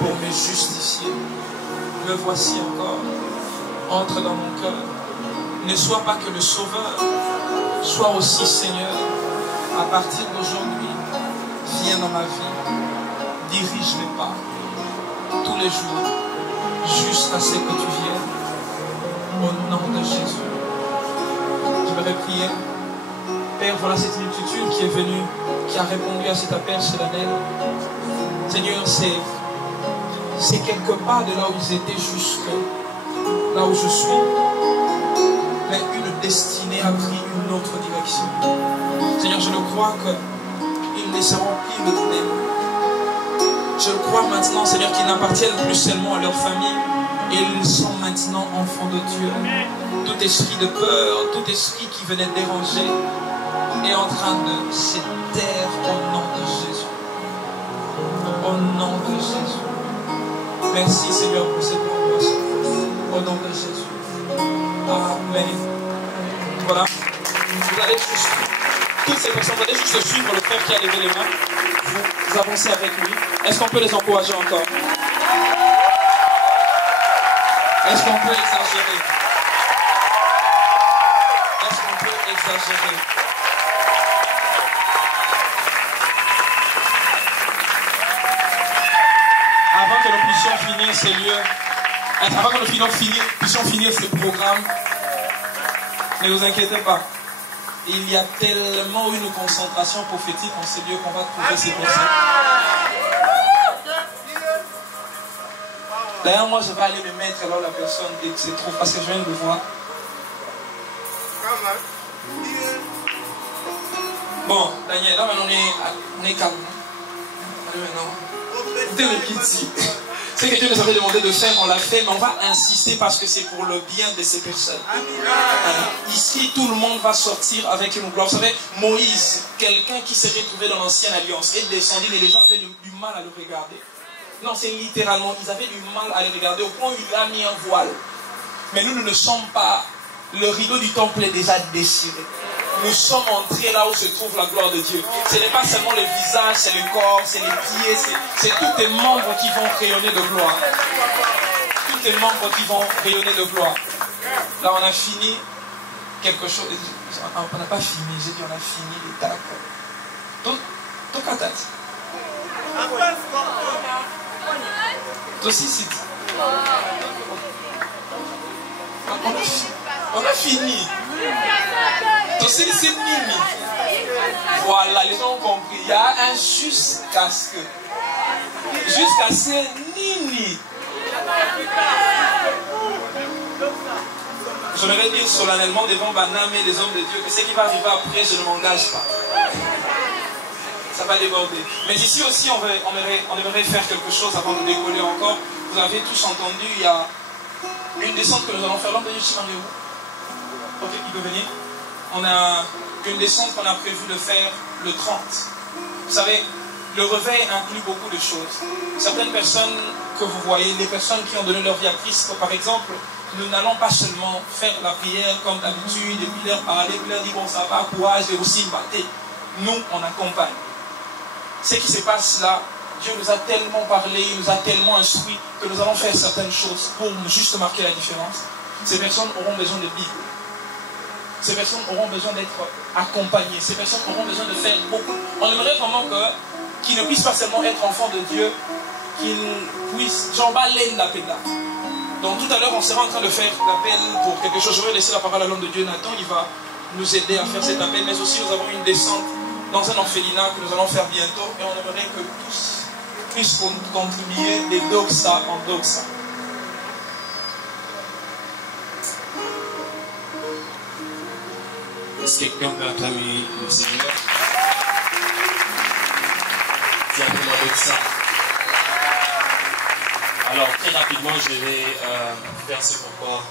pour me justifier. Me voici encore. Entre dans mon cœur. Ne sois pas que le Sauveur, sois aussi Seigneur. À partir d'aujourd'hui, viens dans ma vie. Dirige les pas tous les jours jusqu'à ce que tu viennes. Au nom de Jésus. Je vais prier. Père, voilà cette multitude qui est venue, qui a répondu à cet appel solennel. Seigneur, c'est quelque part de là où ils étaient jusque là où je suis. Mais une destinée a pris une autre direction. Seigneur, je le crois qu'ils ne seront plus de même. Je le crois maintenant, Seigneur, qu'ils n'appartiennent plus seulement à leur famille. Ils sont maintenant enfants de Dieu. Tout esprit de peur, tout esprit qui venait déranger est en train de se taire au nom de Jésus. Au nom de Jésus. Merci Seigneur pour cette promesse. Au nom de Jésus. Amen. Voilà. Vous allez juste, toutes ces personnes, vous allez juste suivre le frère qui a levé les mains. Vous avancez avec lui. Est-ce qu'on peut les encourager encore? Est-ce qu'on peut exagérer? Est-ce qu'on peut exagérer? Avant que nous puissions finir ces lieux, avant que nous puissions finir ce programme, ne vous inquiétez pas. Il y a tellement une concentration prophétique en ces lieux qu'on va trouver ces personnes. D'ailleurs, moi, je vais aller me mettre là où la personne qui se trouve, parce que je viens de le voir. Bon, Daniel, là maintenant on est calme. Allez maintenant. T'es le kit. Ce que Dieu nous avait demandé de faire, on l'a fait, mais on va insister parce que c'est pour le bien de ces personnes. Ici, tout le monde va sortir avec une gloire. Vous savez, Moïse, quelqu'un qui s'est retrouvé dans l'ancienne alliance, est descendu, mais les gens avaient du mal à le regarder. Non, c'est littéralement, ils avaient du mal à le regarder au point où il a mis un voile. Mais nous ne sommes pas, le rideau du temple est déjà déchiré. Nous sommes entrés là où se trouve la gloire de Dieu. Ce n'est pas seulement le visage, c'est le corps, c'est les pieds, c'est tous tes membres qui vont rayonner de gloire. Tous tes membres qui vont rayonner de gloire. Là, on a fini quelque chose. On n'a pas fini, j'ai dit on a fini les tacs. Tout à tête. Tout aussi, on a fini. C'est Nini. Voilà, les gens ont compris. Il y a un jusqu'à ce que. Jusqu'à ce Nini. Je voudrais dire solennellement devant Banam et les hommes de Dieu que ce qui va arriver après, je ne m'engage pas. Ça va déborder. Mais ici aussi, on aimerait faire quelque chose avant de décoller encore. Vous avez tous entendu, il y a une descente que nous allons faire. L'homme de Dieu, ok, il peut venir. On a une descente qu'on a prévu de faire le 30. Vous savez, le réveil inclut beaucoup de choses. Certaines personnes que vous voyez, les personnes qui ont donné leur vie à Christ, par exemple, nous n'allons pas seulement faire la prière comme d'habitude, et puis leur parler, puis leur dire bon ça va, courage, et aussi battre. Nous, on accompagne. Ce qui se passe là, Dieu nous a tellement parlé, il nous a tellement instruit que nous allons faire certaines choses pour juste marquer la différence. Ces personnes auront besoin de Bible. Ces personnes auront besoin d'être accompagnées. Ces personnes auront besoin de faire beaucoup. On aimerait vraiment qu'ils ne puissent pas seulement être enfants de Dieu, qu'ils puissent, j'emballe la pédale. Donc tout à l'heure, on sera en train de faire l'appel pour quelque chose. Je vais laisser la parole à l'homme de Dieu, Nathan. Il va nous aider à faire cet appel. Mais aussi, nous avons une descente dans un orphelinat que nous allons faire bientôt. Et on aimerait que tous puissent contribuer des doxa en doxa. Est-ce que quelqu'un peut acclamer le Seigneur? Dis un peu moins de ça. Alors, très rapidement, je vais faire ce pourquoi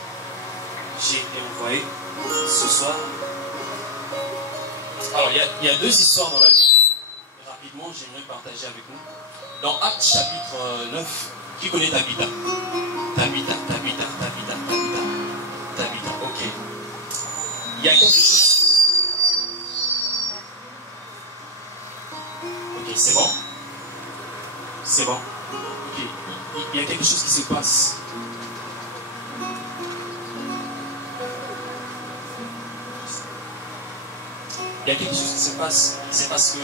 j'ai été envoyé ce soir. Alors, il y a deux histoires dans la Bible. Rapidement, j'aimerais partager avec nous. Dans Actes chapitre 9, qui connaît Tabitha? Tabitha, ok. Il y a quelque chose. Ok, c'est bon. C'est bon. Ok. Il y a quelque chose qui se passe. Il y a quelque chose qui se passe. C'est parce que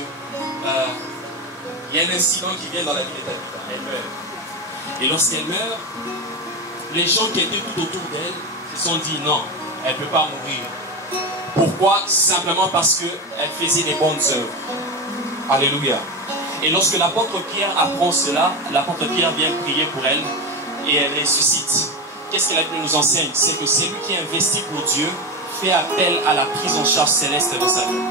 il y a un incident qui vient dans la vie de Tabitha. Elle meurt. Et lorsqu'elle meurt, les gens qui étaient tout autour d'elle se sont dit non, elle ne peut pas mourir. Pourquoi? Simplement parce qu'elle faisait des bonnes œuvres. Alléluia. Et lorsque l'apôtre Pierre apprend cela, l'apôtre Pierre vient prier pour elle et elle ressuscite. Qu'est-ce que la Bible nous enseigne? C'est que celui qui investit pour Dieu fait appel à la prise en charge céleste de sa vie.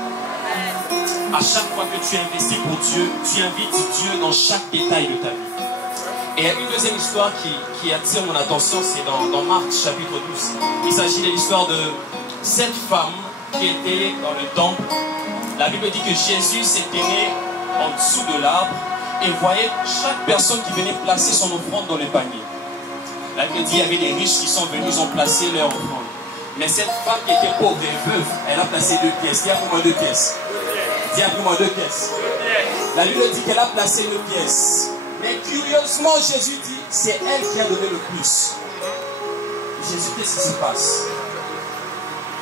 À chaque fois que tu investis pour Dieu, tu invites Dieu dans chaque détail de ta vie. Et une deuxième histoire qui attire mon attention, c'est dans Marc chapitre 12. Il s'agit de l'histoire de cette femme qui était dans le temple. La Bible dit que Jésus s'était né en dessous de l'arbre et voyait chaque personne qui venait placer son offrande dans le panier. La Bible dit qu'il y avait des riches qui sont venus, ils ont placé leur offrande. Mais cette femme qui était pauvre et veuve, elle a placé 2 pièces. Dis un peu moins 2 pièces. Dis un peu moins 2 pièces. La Bible dit qu'elle a placé 1 pièce. Mais curieusement, Jésus dit, c'est elle qui a donné le plus. Jésus, qu'est-ce qui se passe?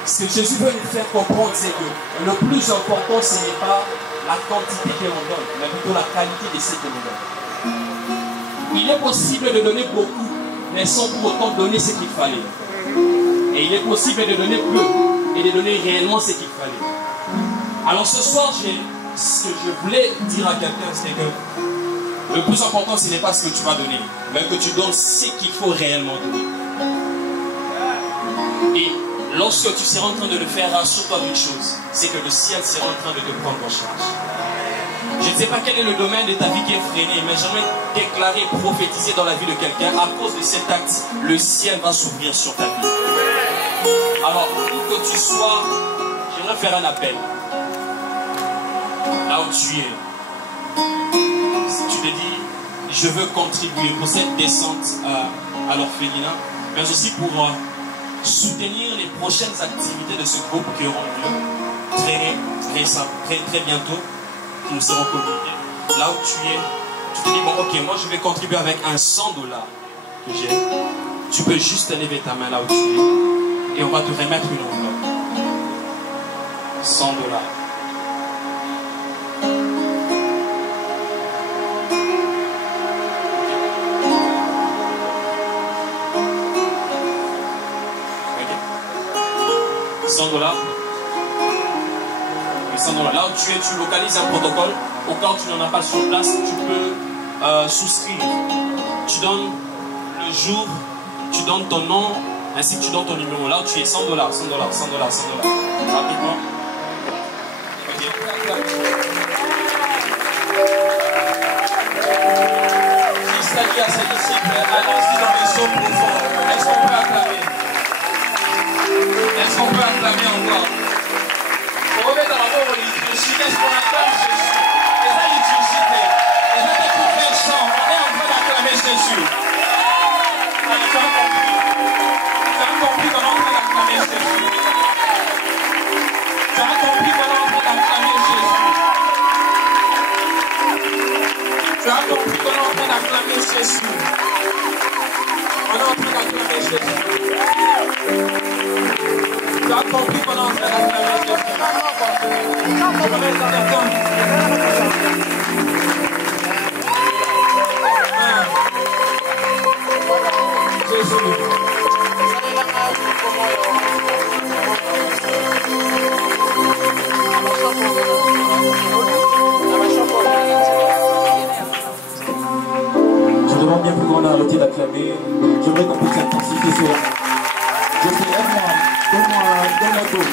Ce que Jésus veut nous faire comprendre, c'est que le plus important, ce n'est pas la quantité que l'on donne, mais plutôt la qualité de ce que l'on donne. Il est possible de donner beaucoup, mais sans pour autant donner ce qu'il fallait. Et il est possible de donner peu et de donner réellement ce qu'il fallait. Alors ce soir, ce que je voulais dire à quelqu'un, c'est que le plus important, ce n'est pas ce que tu vas donner, mais que tu donnes ce qu'il faut réellement donner. Et lorsque tu seras en train de le faire, rassure-toi d'une chose, c'est que le ciel sera en train de te prendre en charge. Je ne sais pas quel est le domaine de ta vie qui est freiné, mais j'aimerais déclarer, prophétiser dans la vie de quelqu'un. À cause de cet acte, le ciel va s'ouvrir sur ta vie. Alors, pour que tu sois, j'aimerais faire un appel. Là où tu es, si tu te dis, je veux contribuer pour cette descente à l'orphelinat, mais aussi pour soutenir les prochaines activités de ce groupe qui auront lieu très bientôt. Nous serons communiqués. Là où tu es, tu te dis, bon ok, moi je vais contribuer avec un $100 que j'ai. Tu peux juste lever ta main là où tu es et on va te remettre une enveloppe. $100. $100. Là où tu es, tu localises un protocole. Au cas où tu n'en as pas sur place, tu peux souscrire. Tu donnes le jour, tu donnes ton nom, ainsi que tu donnes ton numéro. Là où tu es, $100, $100, $100, $100. Rapidement. Ok. Christ a dit à ses disciples, allons-y dans les eaux profondes. Est-ce qu'on peut acclamer? Est-ce qu'on peut acclamer encore? On remet dans la mort l'utilité, est-ce qu'on acclame Jésus? Et ça, l'utilité. Et là, tout le chant, on est en train d'acclamer Jésus. Tu as compris? Tu as compris qu'on est en train d'acclamer Jésus? Tu as compris qu'on est en train d'acclamer Jésus? Tu as compris qu'on est en train d'acclamer Jésus? On est en train d'acclamer Jésus. Tu as compris qu'on est en train d'acclamer Jésus? Je demande bien pourquoi on a arrêté d'acclamer. J'aimerais qu'on puisse intensifier cela. Je sais, aide-moi, donne-moi tout.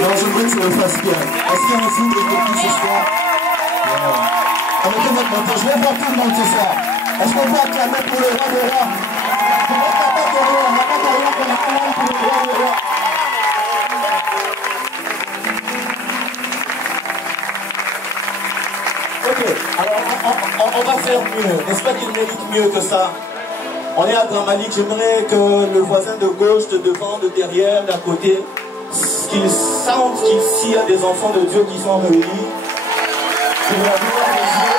Non, j'aimerais que tu le fasses bien. Est-ce qu'il y a un jour de ce soir? Arrêtez votre montant, je vais voir tout le monde ce soir. Est-ce qu'on peut acclamer pour le roi des rois? On va pas de roi, on va pas de roi qu'on acclame pour le roi des rois. Ok, alors on va faire mieux. N'est-ce pas qu'il mérite mieux que ça? On est à Grand Malik, j'aimerais que le voisin de gauche, de devant, de derrière, d'à côté, qu'ils sentent qu'ici il y a des enfants de Dieu qui sont réunis. Pour la gloire de Dieu.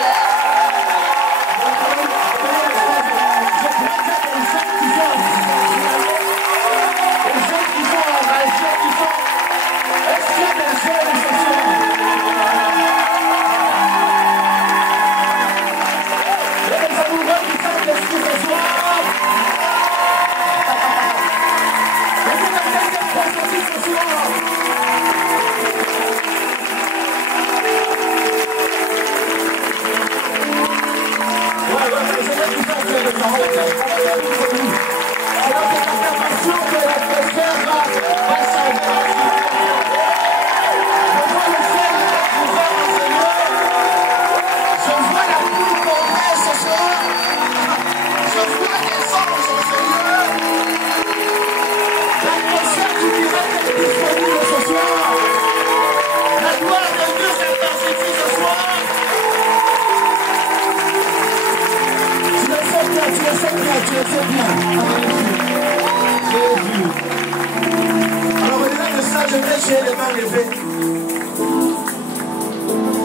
Alors au-delà de ça, j'aimerais que tu aies les mains levées.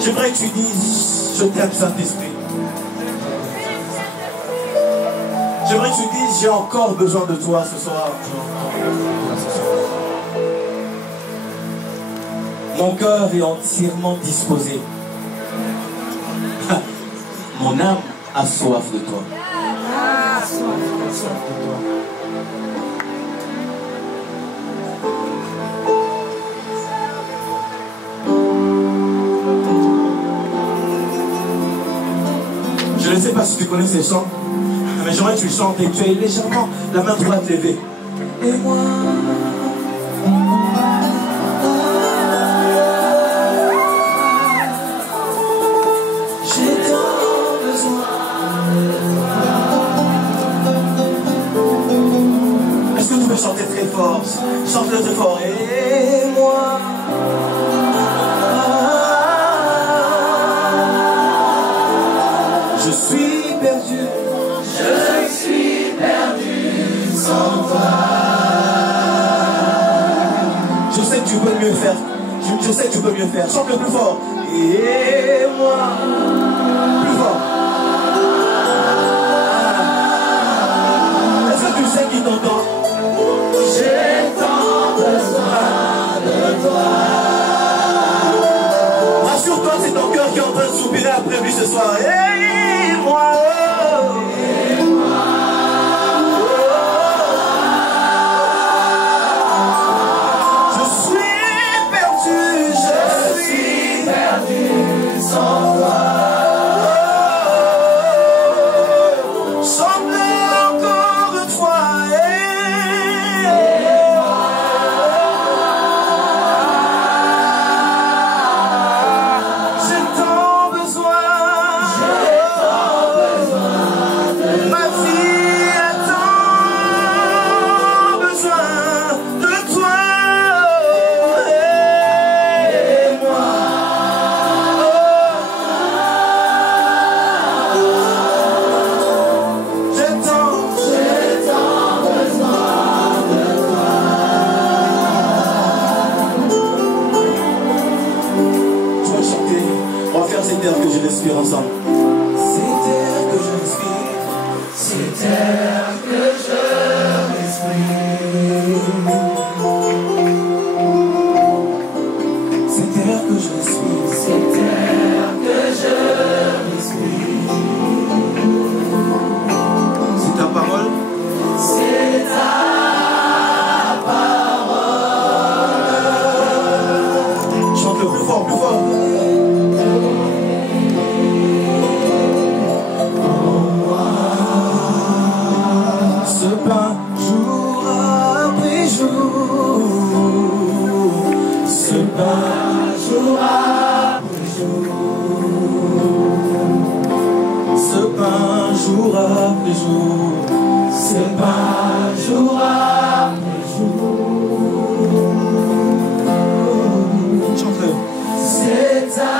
J'aimerais que tu dises, je t'aime Saint-Esprit. J'aimerais que tu dises, j'ai encore besoin de toi ce soir. Mon cœur est entièrement disposé. Mon âme a soif de toi. Je ne sais pas si tu connais ces chants, mais j'aimerais que tu chantes et que tu aies légèrement la main droite levée. Et moi, très fort. Chante-le très fort. Et moi. Je suis perdu. Je suis perdu sans toi. Je sais que tu peux mieux faire. Je sais que tu peux mieux faire. Chante le plus fort. Et moi. Plus fort. Est-ce que tu sais qui t'entend? J'ai tant besoin de toi. Rassure-toi, c'est ton cœur qui est en train de soupirer après lui ce soir. Et moi. Et moi. Sans toi, chante-le encore une fois. J'ai tant besoin de ma vie a tant besoin de toi. C'est terre que je respire ensemble. C'est terre que je respire. C'est terre que je respire. C'est terre que je respire. C'est terre que je respire. C'est ta parole. C'est ta parole. Chante le plus fort, plus fort. Ce pain jour après jour, ce pain jour après jour, ce pain jour après jour, ce pain jour après jour. Chante-le. C'est ta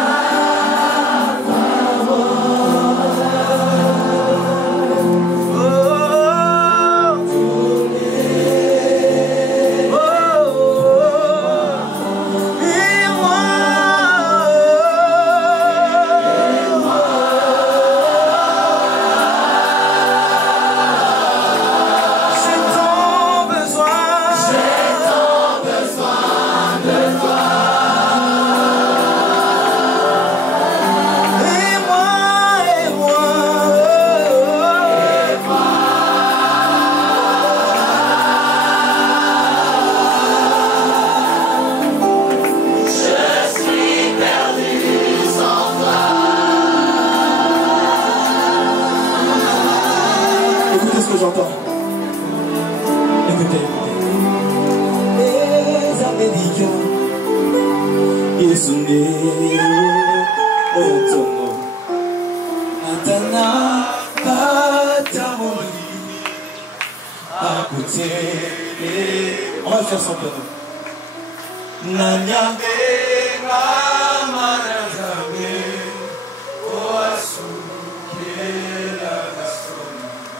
j'entends. Écoutez, écoutez. Les Américains, ils sont nés au Tomo. Natana, Patamoli, à côté. On va faire son piano. Nanya,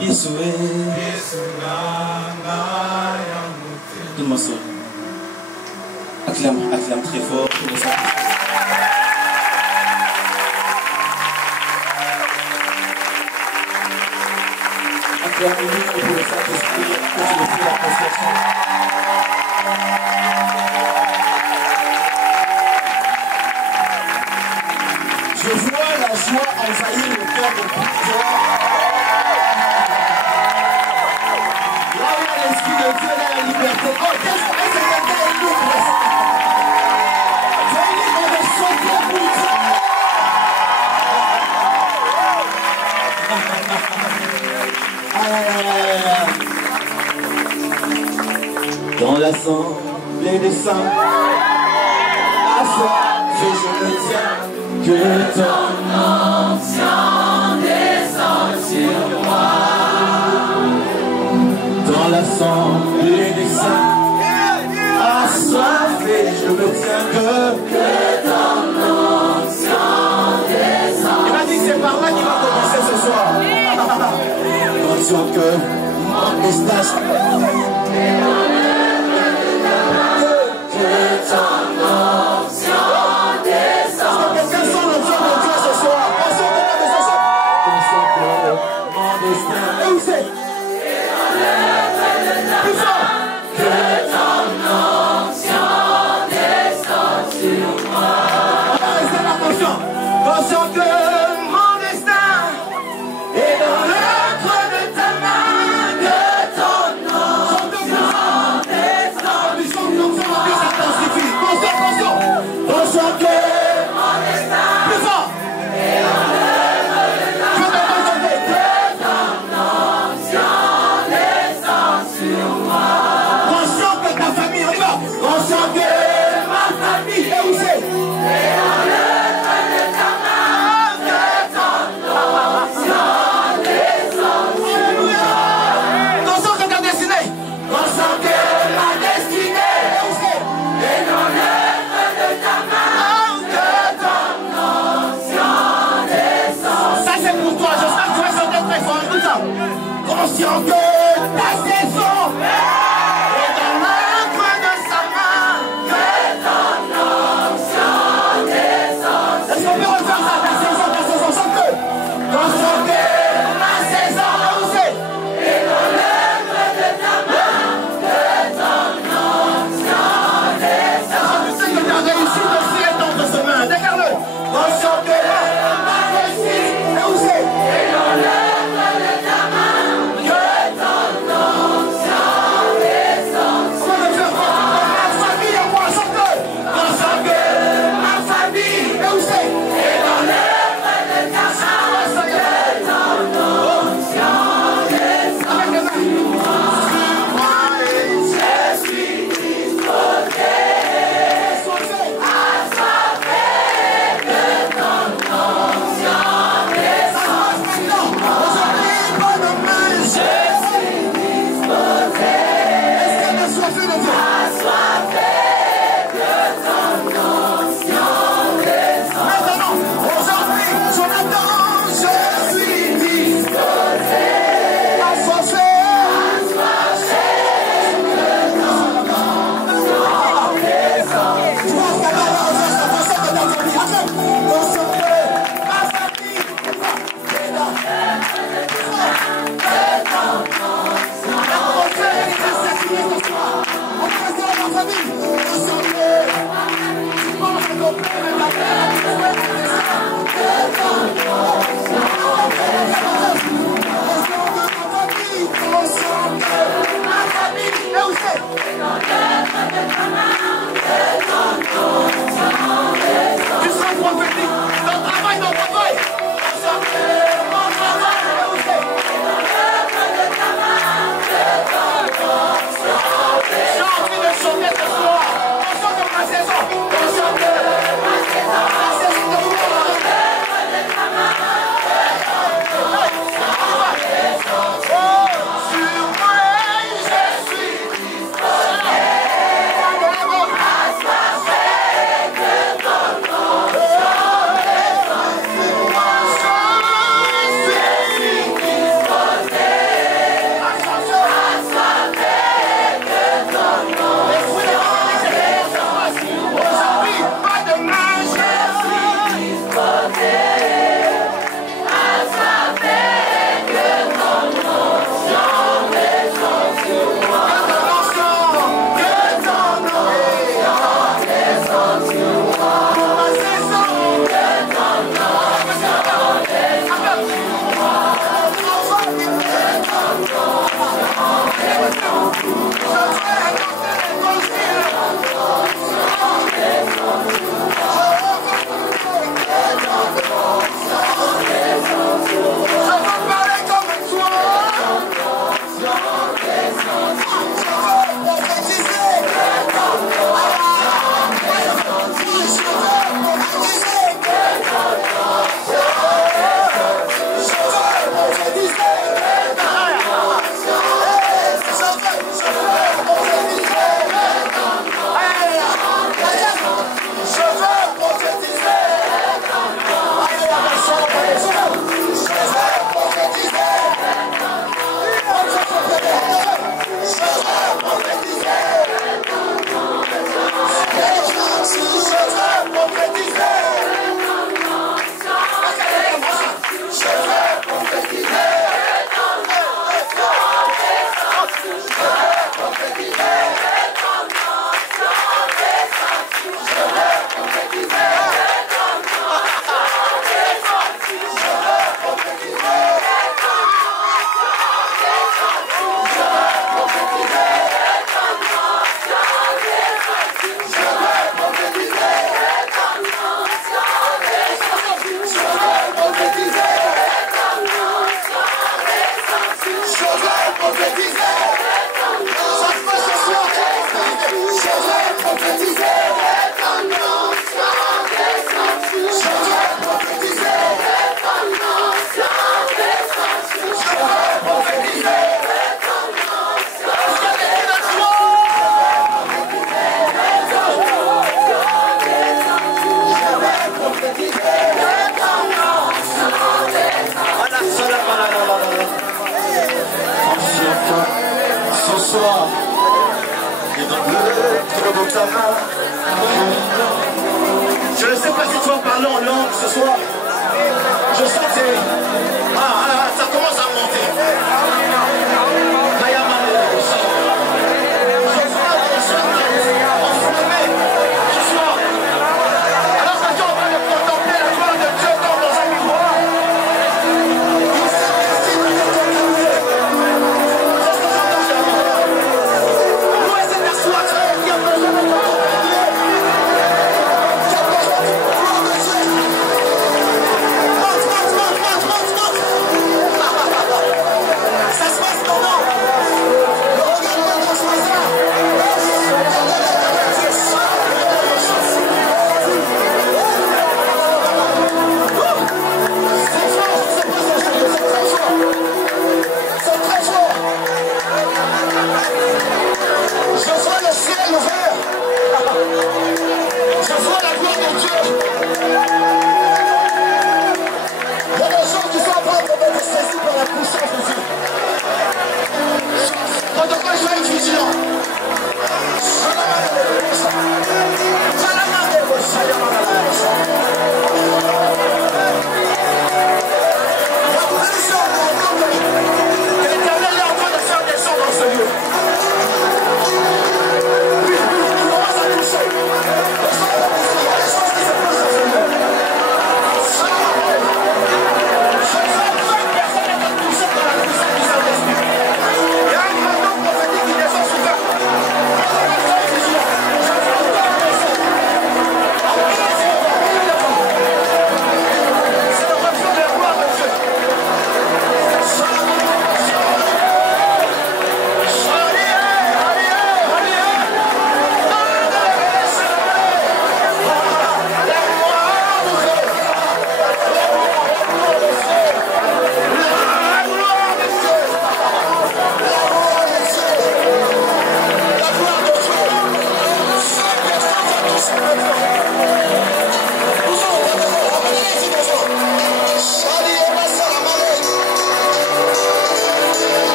Isso tout le morceau. Acclame très fort pour les artistes. Acclame-lui pour le Saint-Esprit, que tu le fais la confiance. Je vois la joie envahir le cœur de plusieurs. Là où il y a l'esprit de Dieu, là il y a la liberté. Oh, qu'est-ce que c'est que c'est libre? C'est libre de sauter pour Dieu. Dans l'assemblée des saints, à ce que je me tiens, que ton ancien descend sur moi. Dans dans l'assemblée des saints. Assoiffé, je me tiens que ton onction descend. Il m'a dit que c'est par là qu'il va commencer ce soir. Conscient que mon message que ton onction descend. Est-ce que quelqu'un sent l'onction de Dieu ce soir? Conscient que mon destin. Et où c'est? Plus fort. Que ton onction descend sur moi. Restez là, conscient. Conscient que mon destin est dans le creux de ta main. Que ton onction descend. Du son de l'onction de Dieu, ça t'insuffit. Conscient. Conscient que mon destin plus fort est dans le creux de ta main. Que ton onction descend sur moi. Conscient que ta famille, on y va. Conscient que ma famille, et où c'est? Et dans le creux de ta main, que ton onction descend sur moi. Conscient que ta destinée. Conscient que ma destinée, et où c'est? Et dans le creux de ta main, que ton onction descend. Ça c'est pour toi, j'espère que tu vas chanter très fort, écoute ça. Conscient que ta saison est dans le creux de sa main, que ton onction descend. Est-ce qu'on peut refaire ça, ta saison, chante-le. Conscient que ma saison, où c'est? Et dans le creux de ta main, que ton onction descend. Est-ce que tu sais que ta réussite aussi est entre ses mains? Déclare-le. Conscient que ma réussite, et où c'est? Et dans le creux de ta main, que ton onction soir. Et dans le creux de ta main. Je ne sais pas si tu vas parler en langue ce soir. Je sentais. Ça commence à monter. Alors que tu es en train de contempler la gloire de Dieu comme dans un miroir. Où est cette assoiffée qui a besoin de contempler? Qui a besoin de gloire de Dieu? Monte.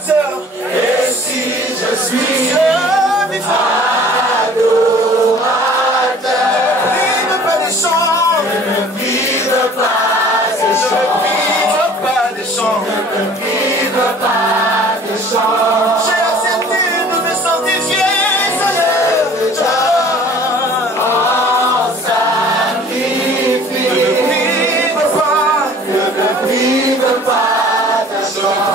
adorateur. Et si je suis adorateur, ne prive pas des chants, ne me prive pas des chants, ne me prive pas des chants, ne me prive pas des chants. J'ai accepté de me sanctifier, Seigneur, en sacrifice. Ne me prive pas des chants, ne me prive pas des chants.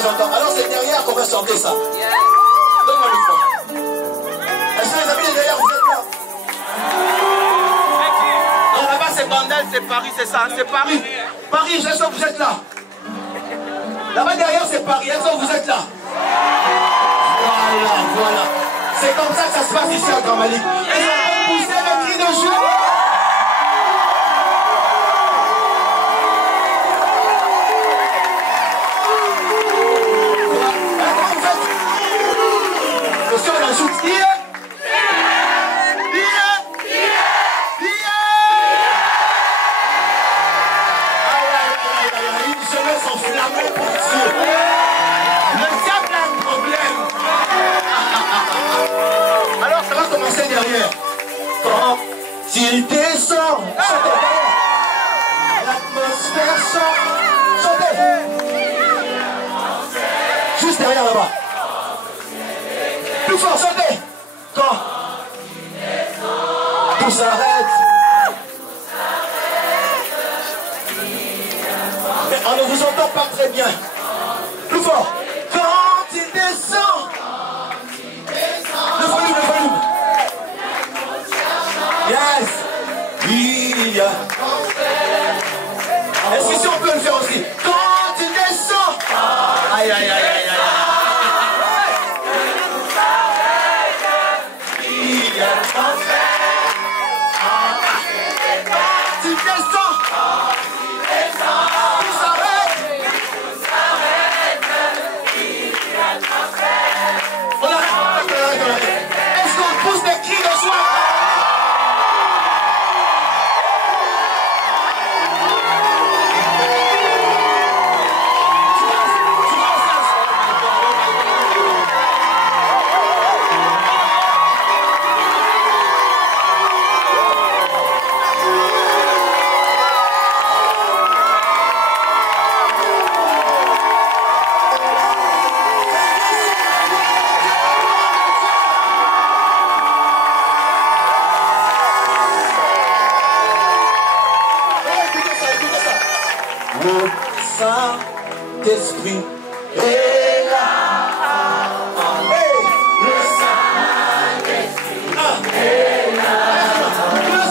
que j'entends. Alors c'est derrière qu'on va chanter ça. Donne-moi le fond. Est-ce que les amis de derrière, vous êtes là? Non, là-bas c'est Bandel, c'est Paris, c'est ça. C'est Paris. Paris, est-ce que vous êtes là? Là-bas derrière c'est Paris, est-ce que vous êtes là? Voilà, voilà. C'est comme ça que ça se passe ici à Grand Mali. Est-ce qu'on peut pousser le cri de joie? Monsieur, on ajoute une jeunesse enflammée pour Dieu. Le diable a un problème. Alors ça va commencer derrière. Quand il descend, chantez. L'atmosphère chante. Chantez. Juste derrière là-bas. Plus fort, chantez. Quand tout s'arrête. Mais on ne vous entend pas très bien. Plus fort. Quand il descend. Le volume, le volume. Yes. Il y a. Est-ce que si on peut le faire aussi? Quand il descend. Aïe, aïe, aïe, aïe, aïe. Est-ce qu'on pousse des cris de joie? Saint-Esprit est là. Hey, le Saint-Esprit est là. Le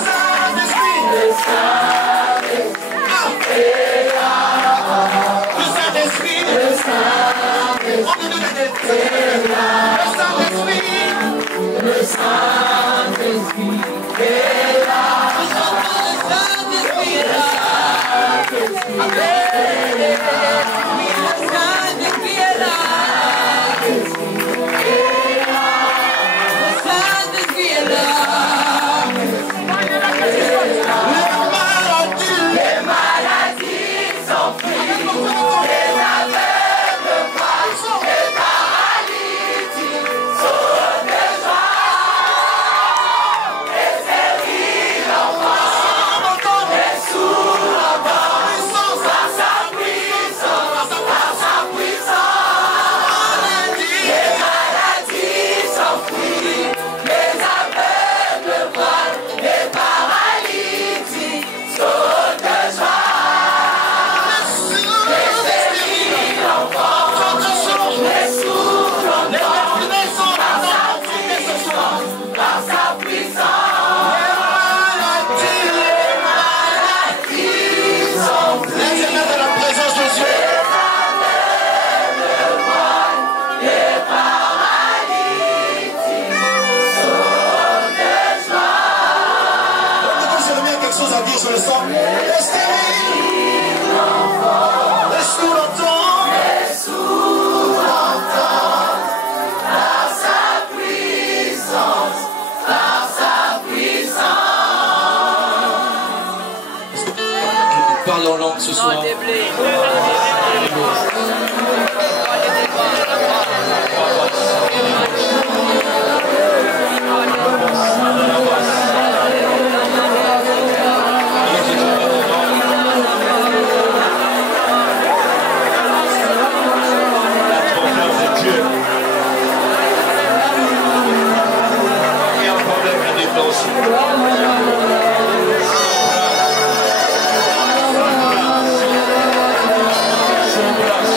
Saint-Esprit est là. Le Saint-Esprit est là. Le Saint-Esprit est là. Je le sens. Laisse-nous l'entendre. Laisse-nous l'entendre. Par sa puissance. Par sa puissance. Parle en langue ce soir. Place.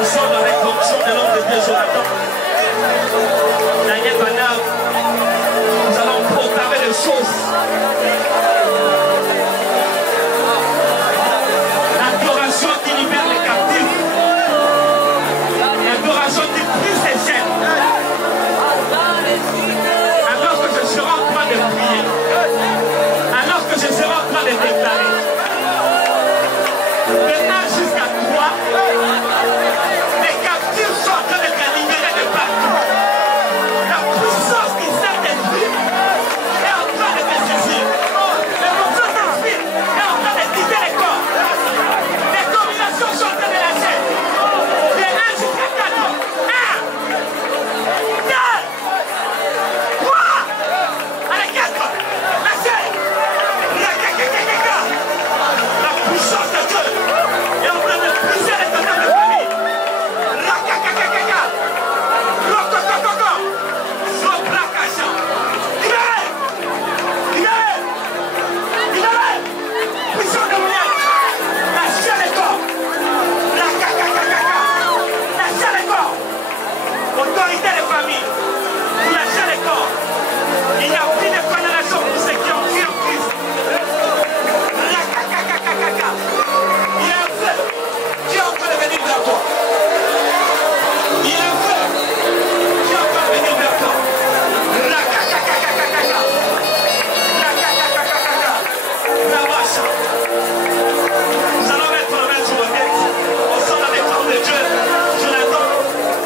Ensemble avec l'onction de l'homme de Dieu Jonathan, Daniel Banab, nous allons proclamer des choses. L'adoration qui libère les captifs, l'adoration qui brise les chaînes. Alors que je serai en train de prier, alors que je serai en train de déclarer, maintenant jusqu'à 3, les captifs sont en train de se libérer de partout. La puissance qui sert d'esprit est en train de te saisir. Le puissance d'esprit est en train de quitter les corps. Les dominations sont en train de lâcher. De 1 jusqu'à 4. 1, 2, 3. Allez, 4. Lâchez. La puissance de Dieu est en train de briser les totems de famille. Autorité des familles, vous lâchez les corps. Il n'y a plus de condamnation pour ceux qui ont cru en Christ. Il y a un feu qui est en train de venir vers toi. Il y a un feu qui est en train de venir vers toi. La vache. Nous allons mettre la main sur vos têtes. On sort avec l'homme de Dieu. Jonathan.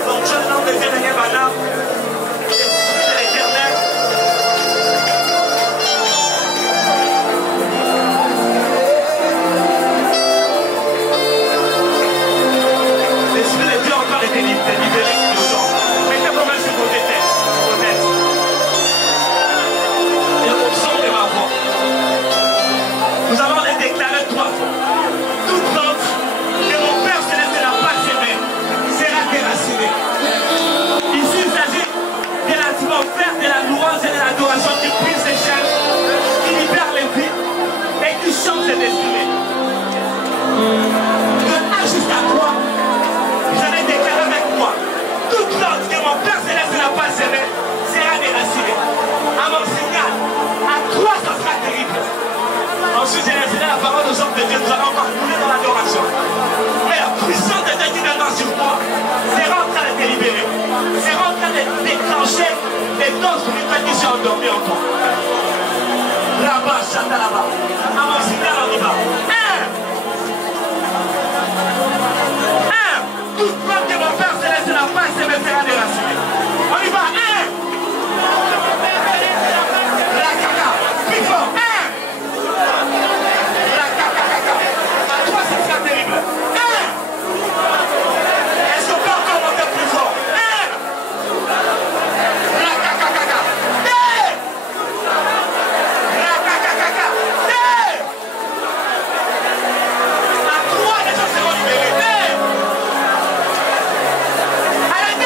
Donc Dieu, l'homme de Dieu, Daniel Banab. L'esprit de l'éternel. L'esprit de Dieu encore est libéré de gens. Mettez vos mains sur vos têtes. Et au son de ma voix, nous allons les déclarer 3 fois. Toute plante que mon Père Céleste n'a pas semée sera déracinée. Ici, il s'agit de l'atmosphère de la louange et de l'adoration qui brise les chaînes, qui libère les vies et qui change les destinées. De 1 jusqu'à 3, vous allez déclarer avec moi. Toute plante que mon Père Céleste n'a pas semée sera déracinée. À mon signal, à 3, ça sera terrible. Ensuite, j'ai laissé la parole aux hommes de Dieu. Nous allons encore couler dans l'adoration. Mais la puissance de Dieu qui viendra sur toi sera en train de te libérer. Sera en train de déclencher les doses spirituelles qui sont endormies en toi. Là-bas, chata là-bas. À mon signal, on y va. 1. Toute plante que mon Père Céleste n'a pas semée sera déracinée. On y va. 1. La caca. Plus fort. 1. Terrible. 1. Est-ce qu'on peut encore monter plus fort? 1. La caca. 2. La caca. 2. À 3, les gens seront libérés. 2. Allez, 2.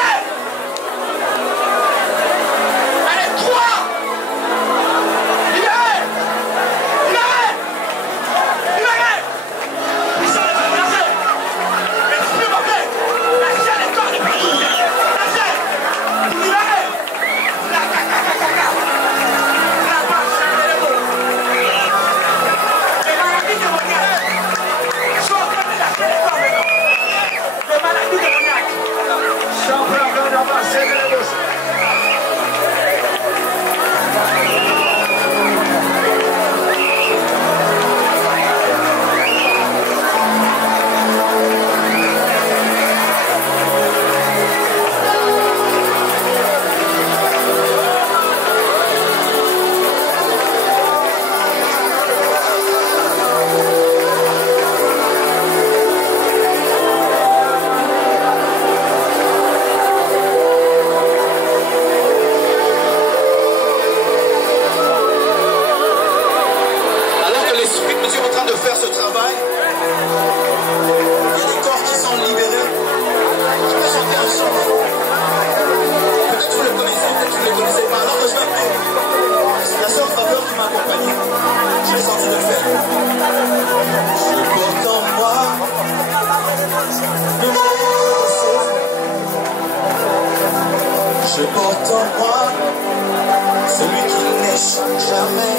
celui qui n'échoue jamais.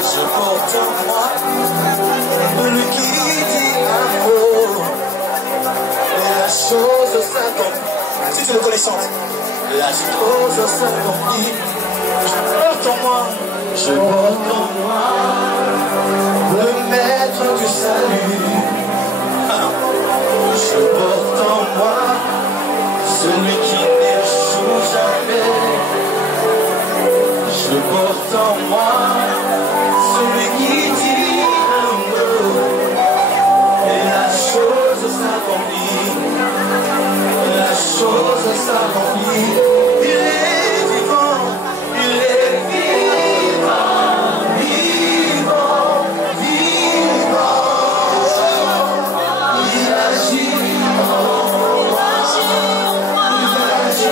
Je porte en moi celui qui dit un mot et la chose s'accomplit. Si tu le connais, chante. La chose s'accomplit. Je porte en moi le maître du salut. Je porte en moi celui qui n'échoue jamais. Je porte en moi celui qui dit un mot et la chose s'accomplit. La chose s'accomplit. Il est vivant, il est vivant, vivant, vivant. Il agit en moi, il agit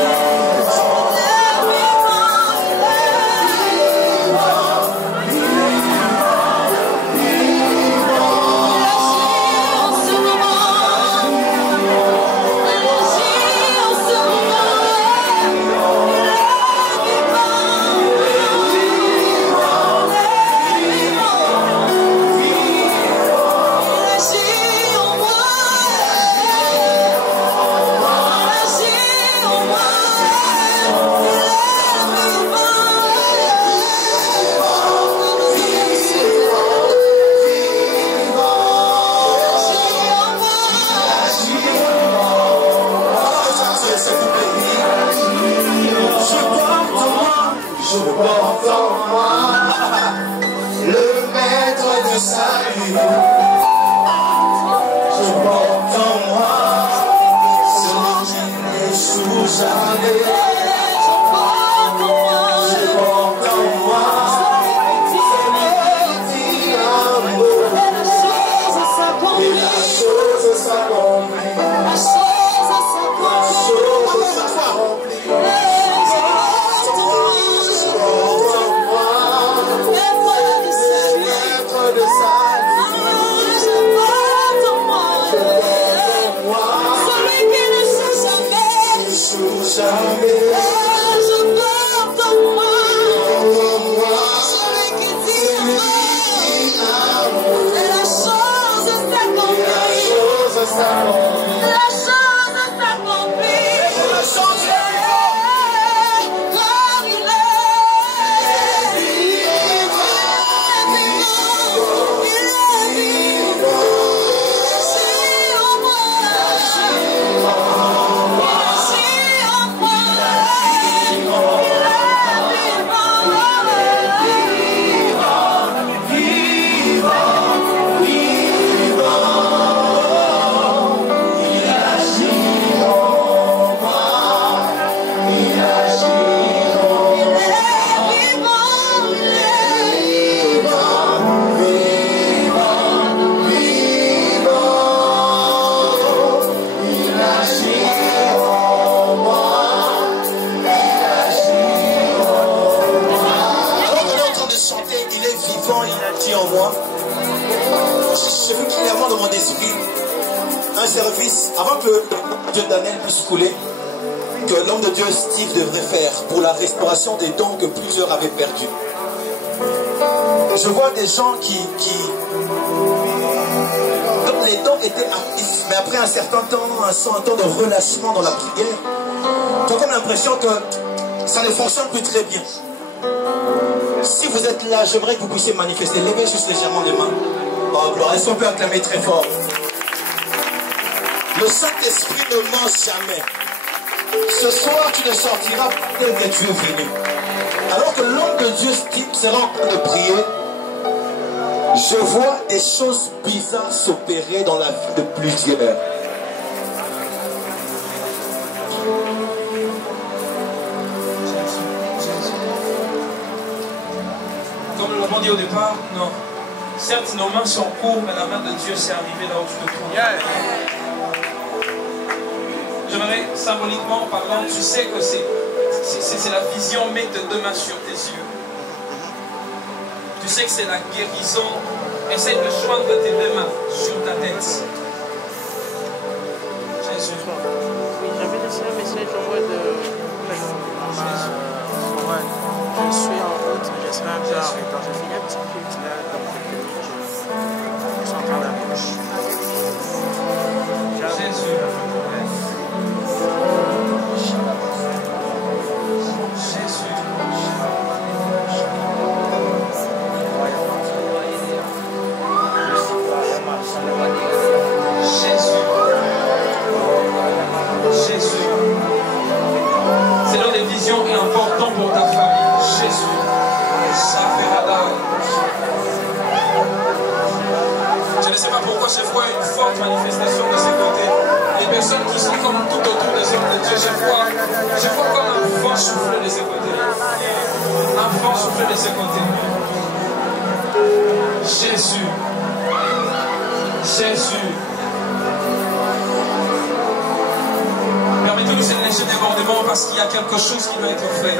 des dons que plusieurs avaient perdus. Je vois des gens qui les dons étaient actifs, mais après un certain temps, un temps de relâchement dans la prière, tu as comme l'impression que ça ne fonctionne plus très bien. Si vous êtes là, j'aimerais que vous puissiez manifester. Levez juste légèrement les mains. Oh gloire, est-ce qu'on peut acclamer très fort? Le Saint-Esprit ne ment jamais. Ce soir, tu ne sortiras pas tel que tu es venu. Alors que l'homme de Dieu sera en train de prier, je vois des choses bizarres s'opérer dans la vie de plusieurs. Comme nous l'avons dit au départ, non. Certes, nos mains sont courtes, mais la main de Dieu s'est arrivée là où tu te trouves. J'aimerais, symboliquement parlant, tu sais que c'est la vision, mets tes deux mains sur tes yeux. Tu sais que c'est la guérison. Essaye de joindre tes deux mains sur ta tête. Jésus. Oui, j'avais laissé un message en mode... Jésus. je vois une forte manifestation de ces côtés. Les personnes qui sont comme tout autour des hommes de Dieu, je vois comme un vent souffler de ces côtés. Un vent souffler de ces côtés. Jésus. Jésus. Permettez-nous cette léger débordement parce qu'il y a quelque chose qui doit être fait.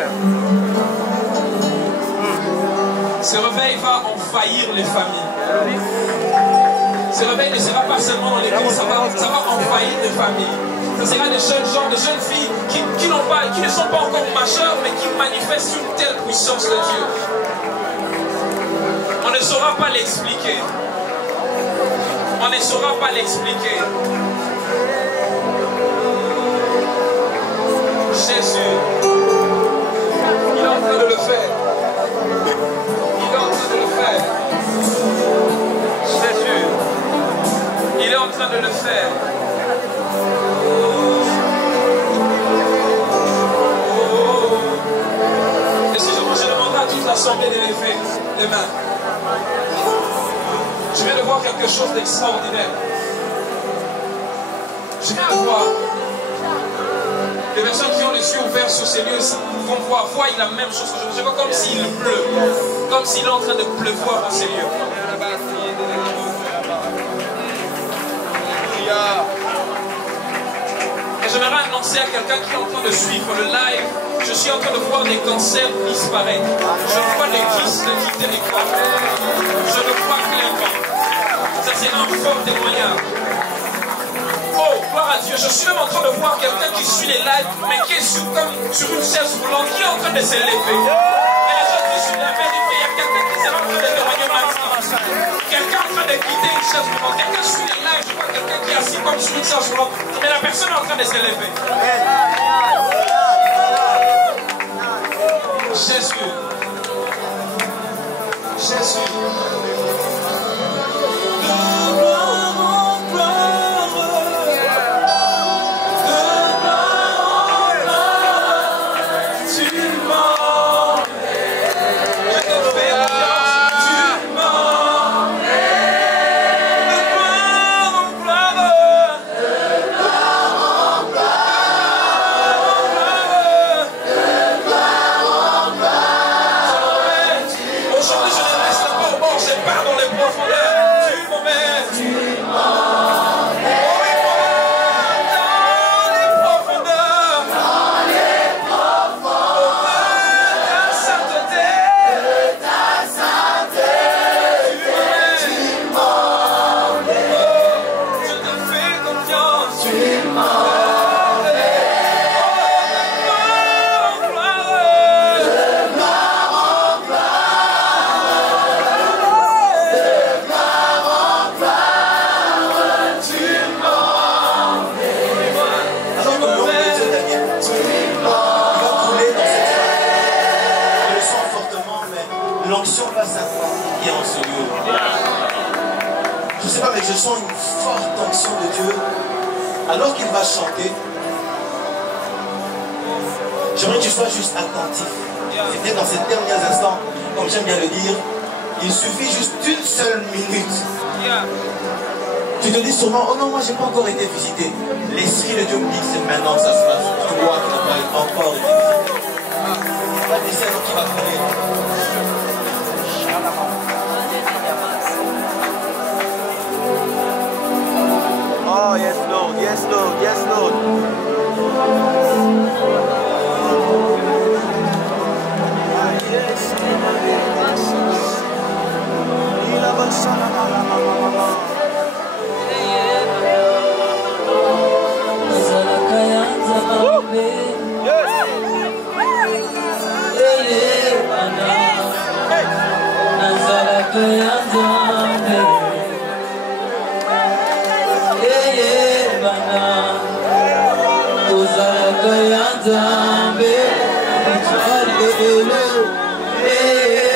Ce réveil va envahir les familles. Ce réveil ne sera pas seulement dans l'église, ça va envahir les familles. Ce sera des jeunes gens, des jeunes filles qui ne sont pas encore majeures, mais qui manifestent une telle puissance de Dieu. On ne saura pas l'expliquer. On ne saura pas l'expliquer. Jésus, il est en train de le faire. Il est en train de le faire. Jésus, il est en train de le faire. Et si je demanderai à toute l'assemblée de lever les mains, je viens de voir quelque chose d'extraordinaire. Je viens de voir. Les personnes qui ont les yeux ouverts sur ces lieux vont voir la même chose. Je vois comme s'il pleut, comme s'il est en train de pleuvoir dans ces lieux. Et j'aimerais annoncer à quelqu'un qui est en train de suivre le live, je suis en train de voir des cancers disparaître. Je vois des kystes quitter les corps. Je le vois clairement. Ça, c'est un fort témoignage. Oh, gloire à Dieu. Je suis même en train de voir quelqu'un qui suit les lives, mais qui est comme sur une chaise roulante, qui est en train de se lever. Et les gens qui suivent la vérité, il y a quelqu'un qui sera en train de témoigner maintenant. Quelqu'un en train de quitter une chaise roulante. Quelqu'un suit les lives, je vois quelqu'un qui est assis comme sur une chaise roulante, mais la personne est en train de se lever. Jésus. Jésus. Je sens une forte onction de Dieu. Alors qu'il va chanter, j'aimerais que tu sois juste attentif. C'était dans ces derniers instants, comme j'aime bien le dire, il suffit juste d'une seule minute. Tu te dis sûrement, oh non, moi j'ai pas encore été visité. L'Esprit de Dieu me dit que c'est maintenant que ça se passe. Toi qui n'as pas encore été visité. C'est lui qui va prier. Oh, yes, Lord, yes, Lord, yes, Lord. Hey!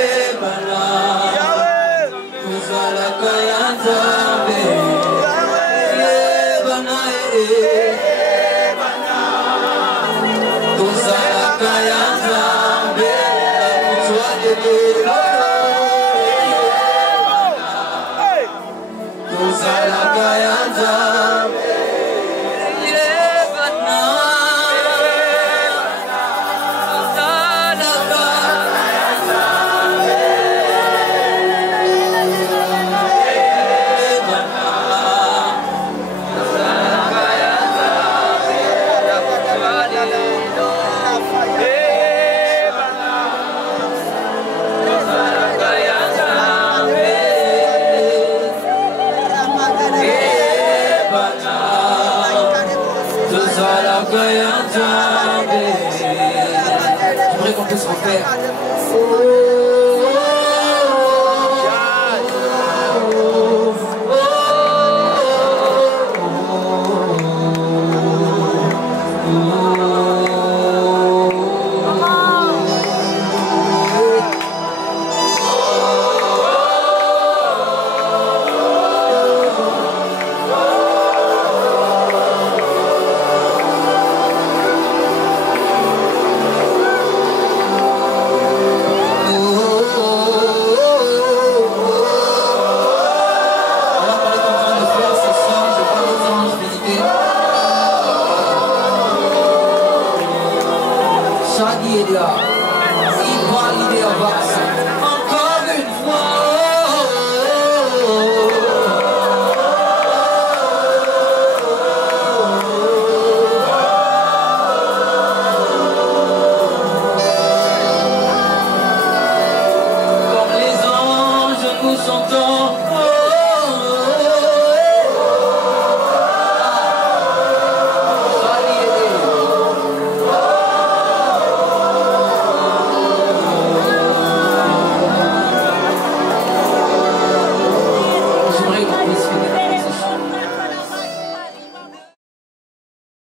J'aimerais qu'on puisse refaire. Comme les anges nous chantons.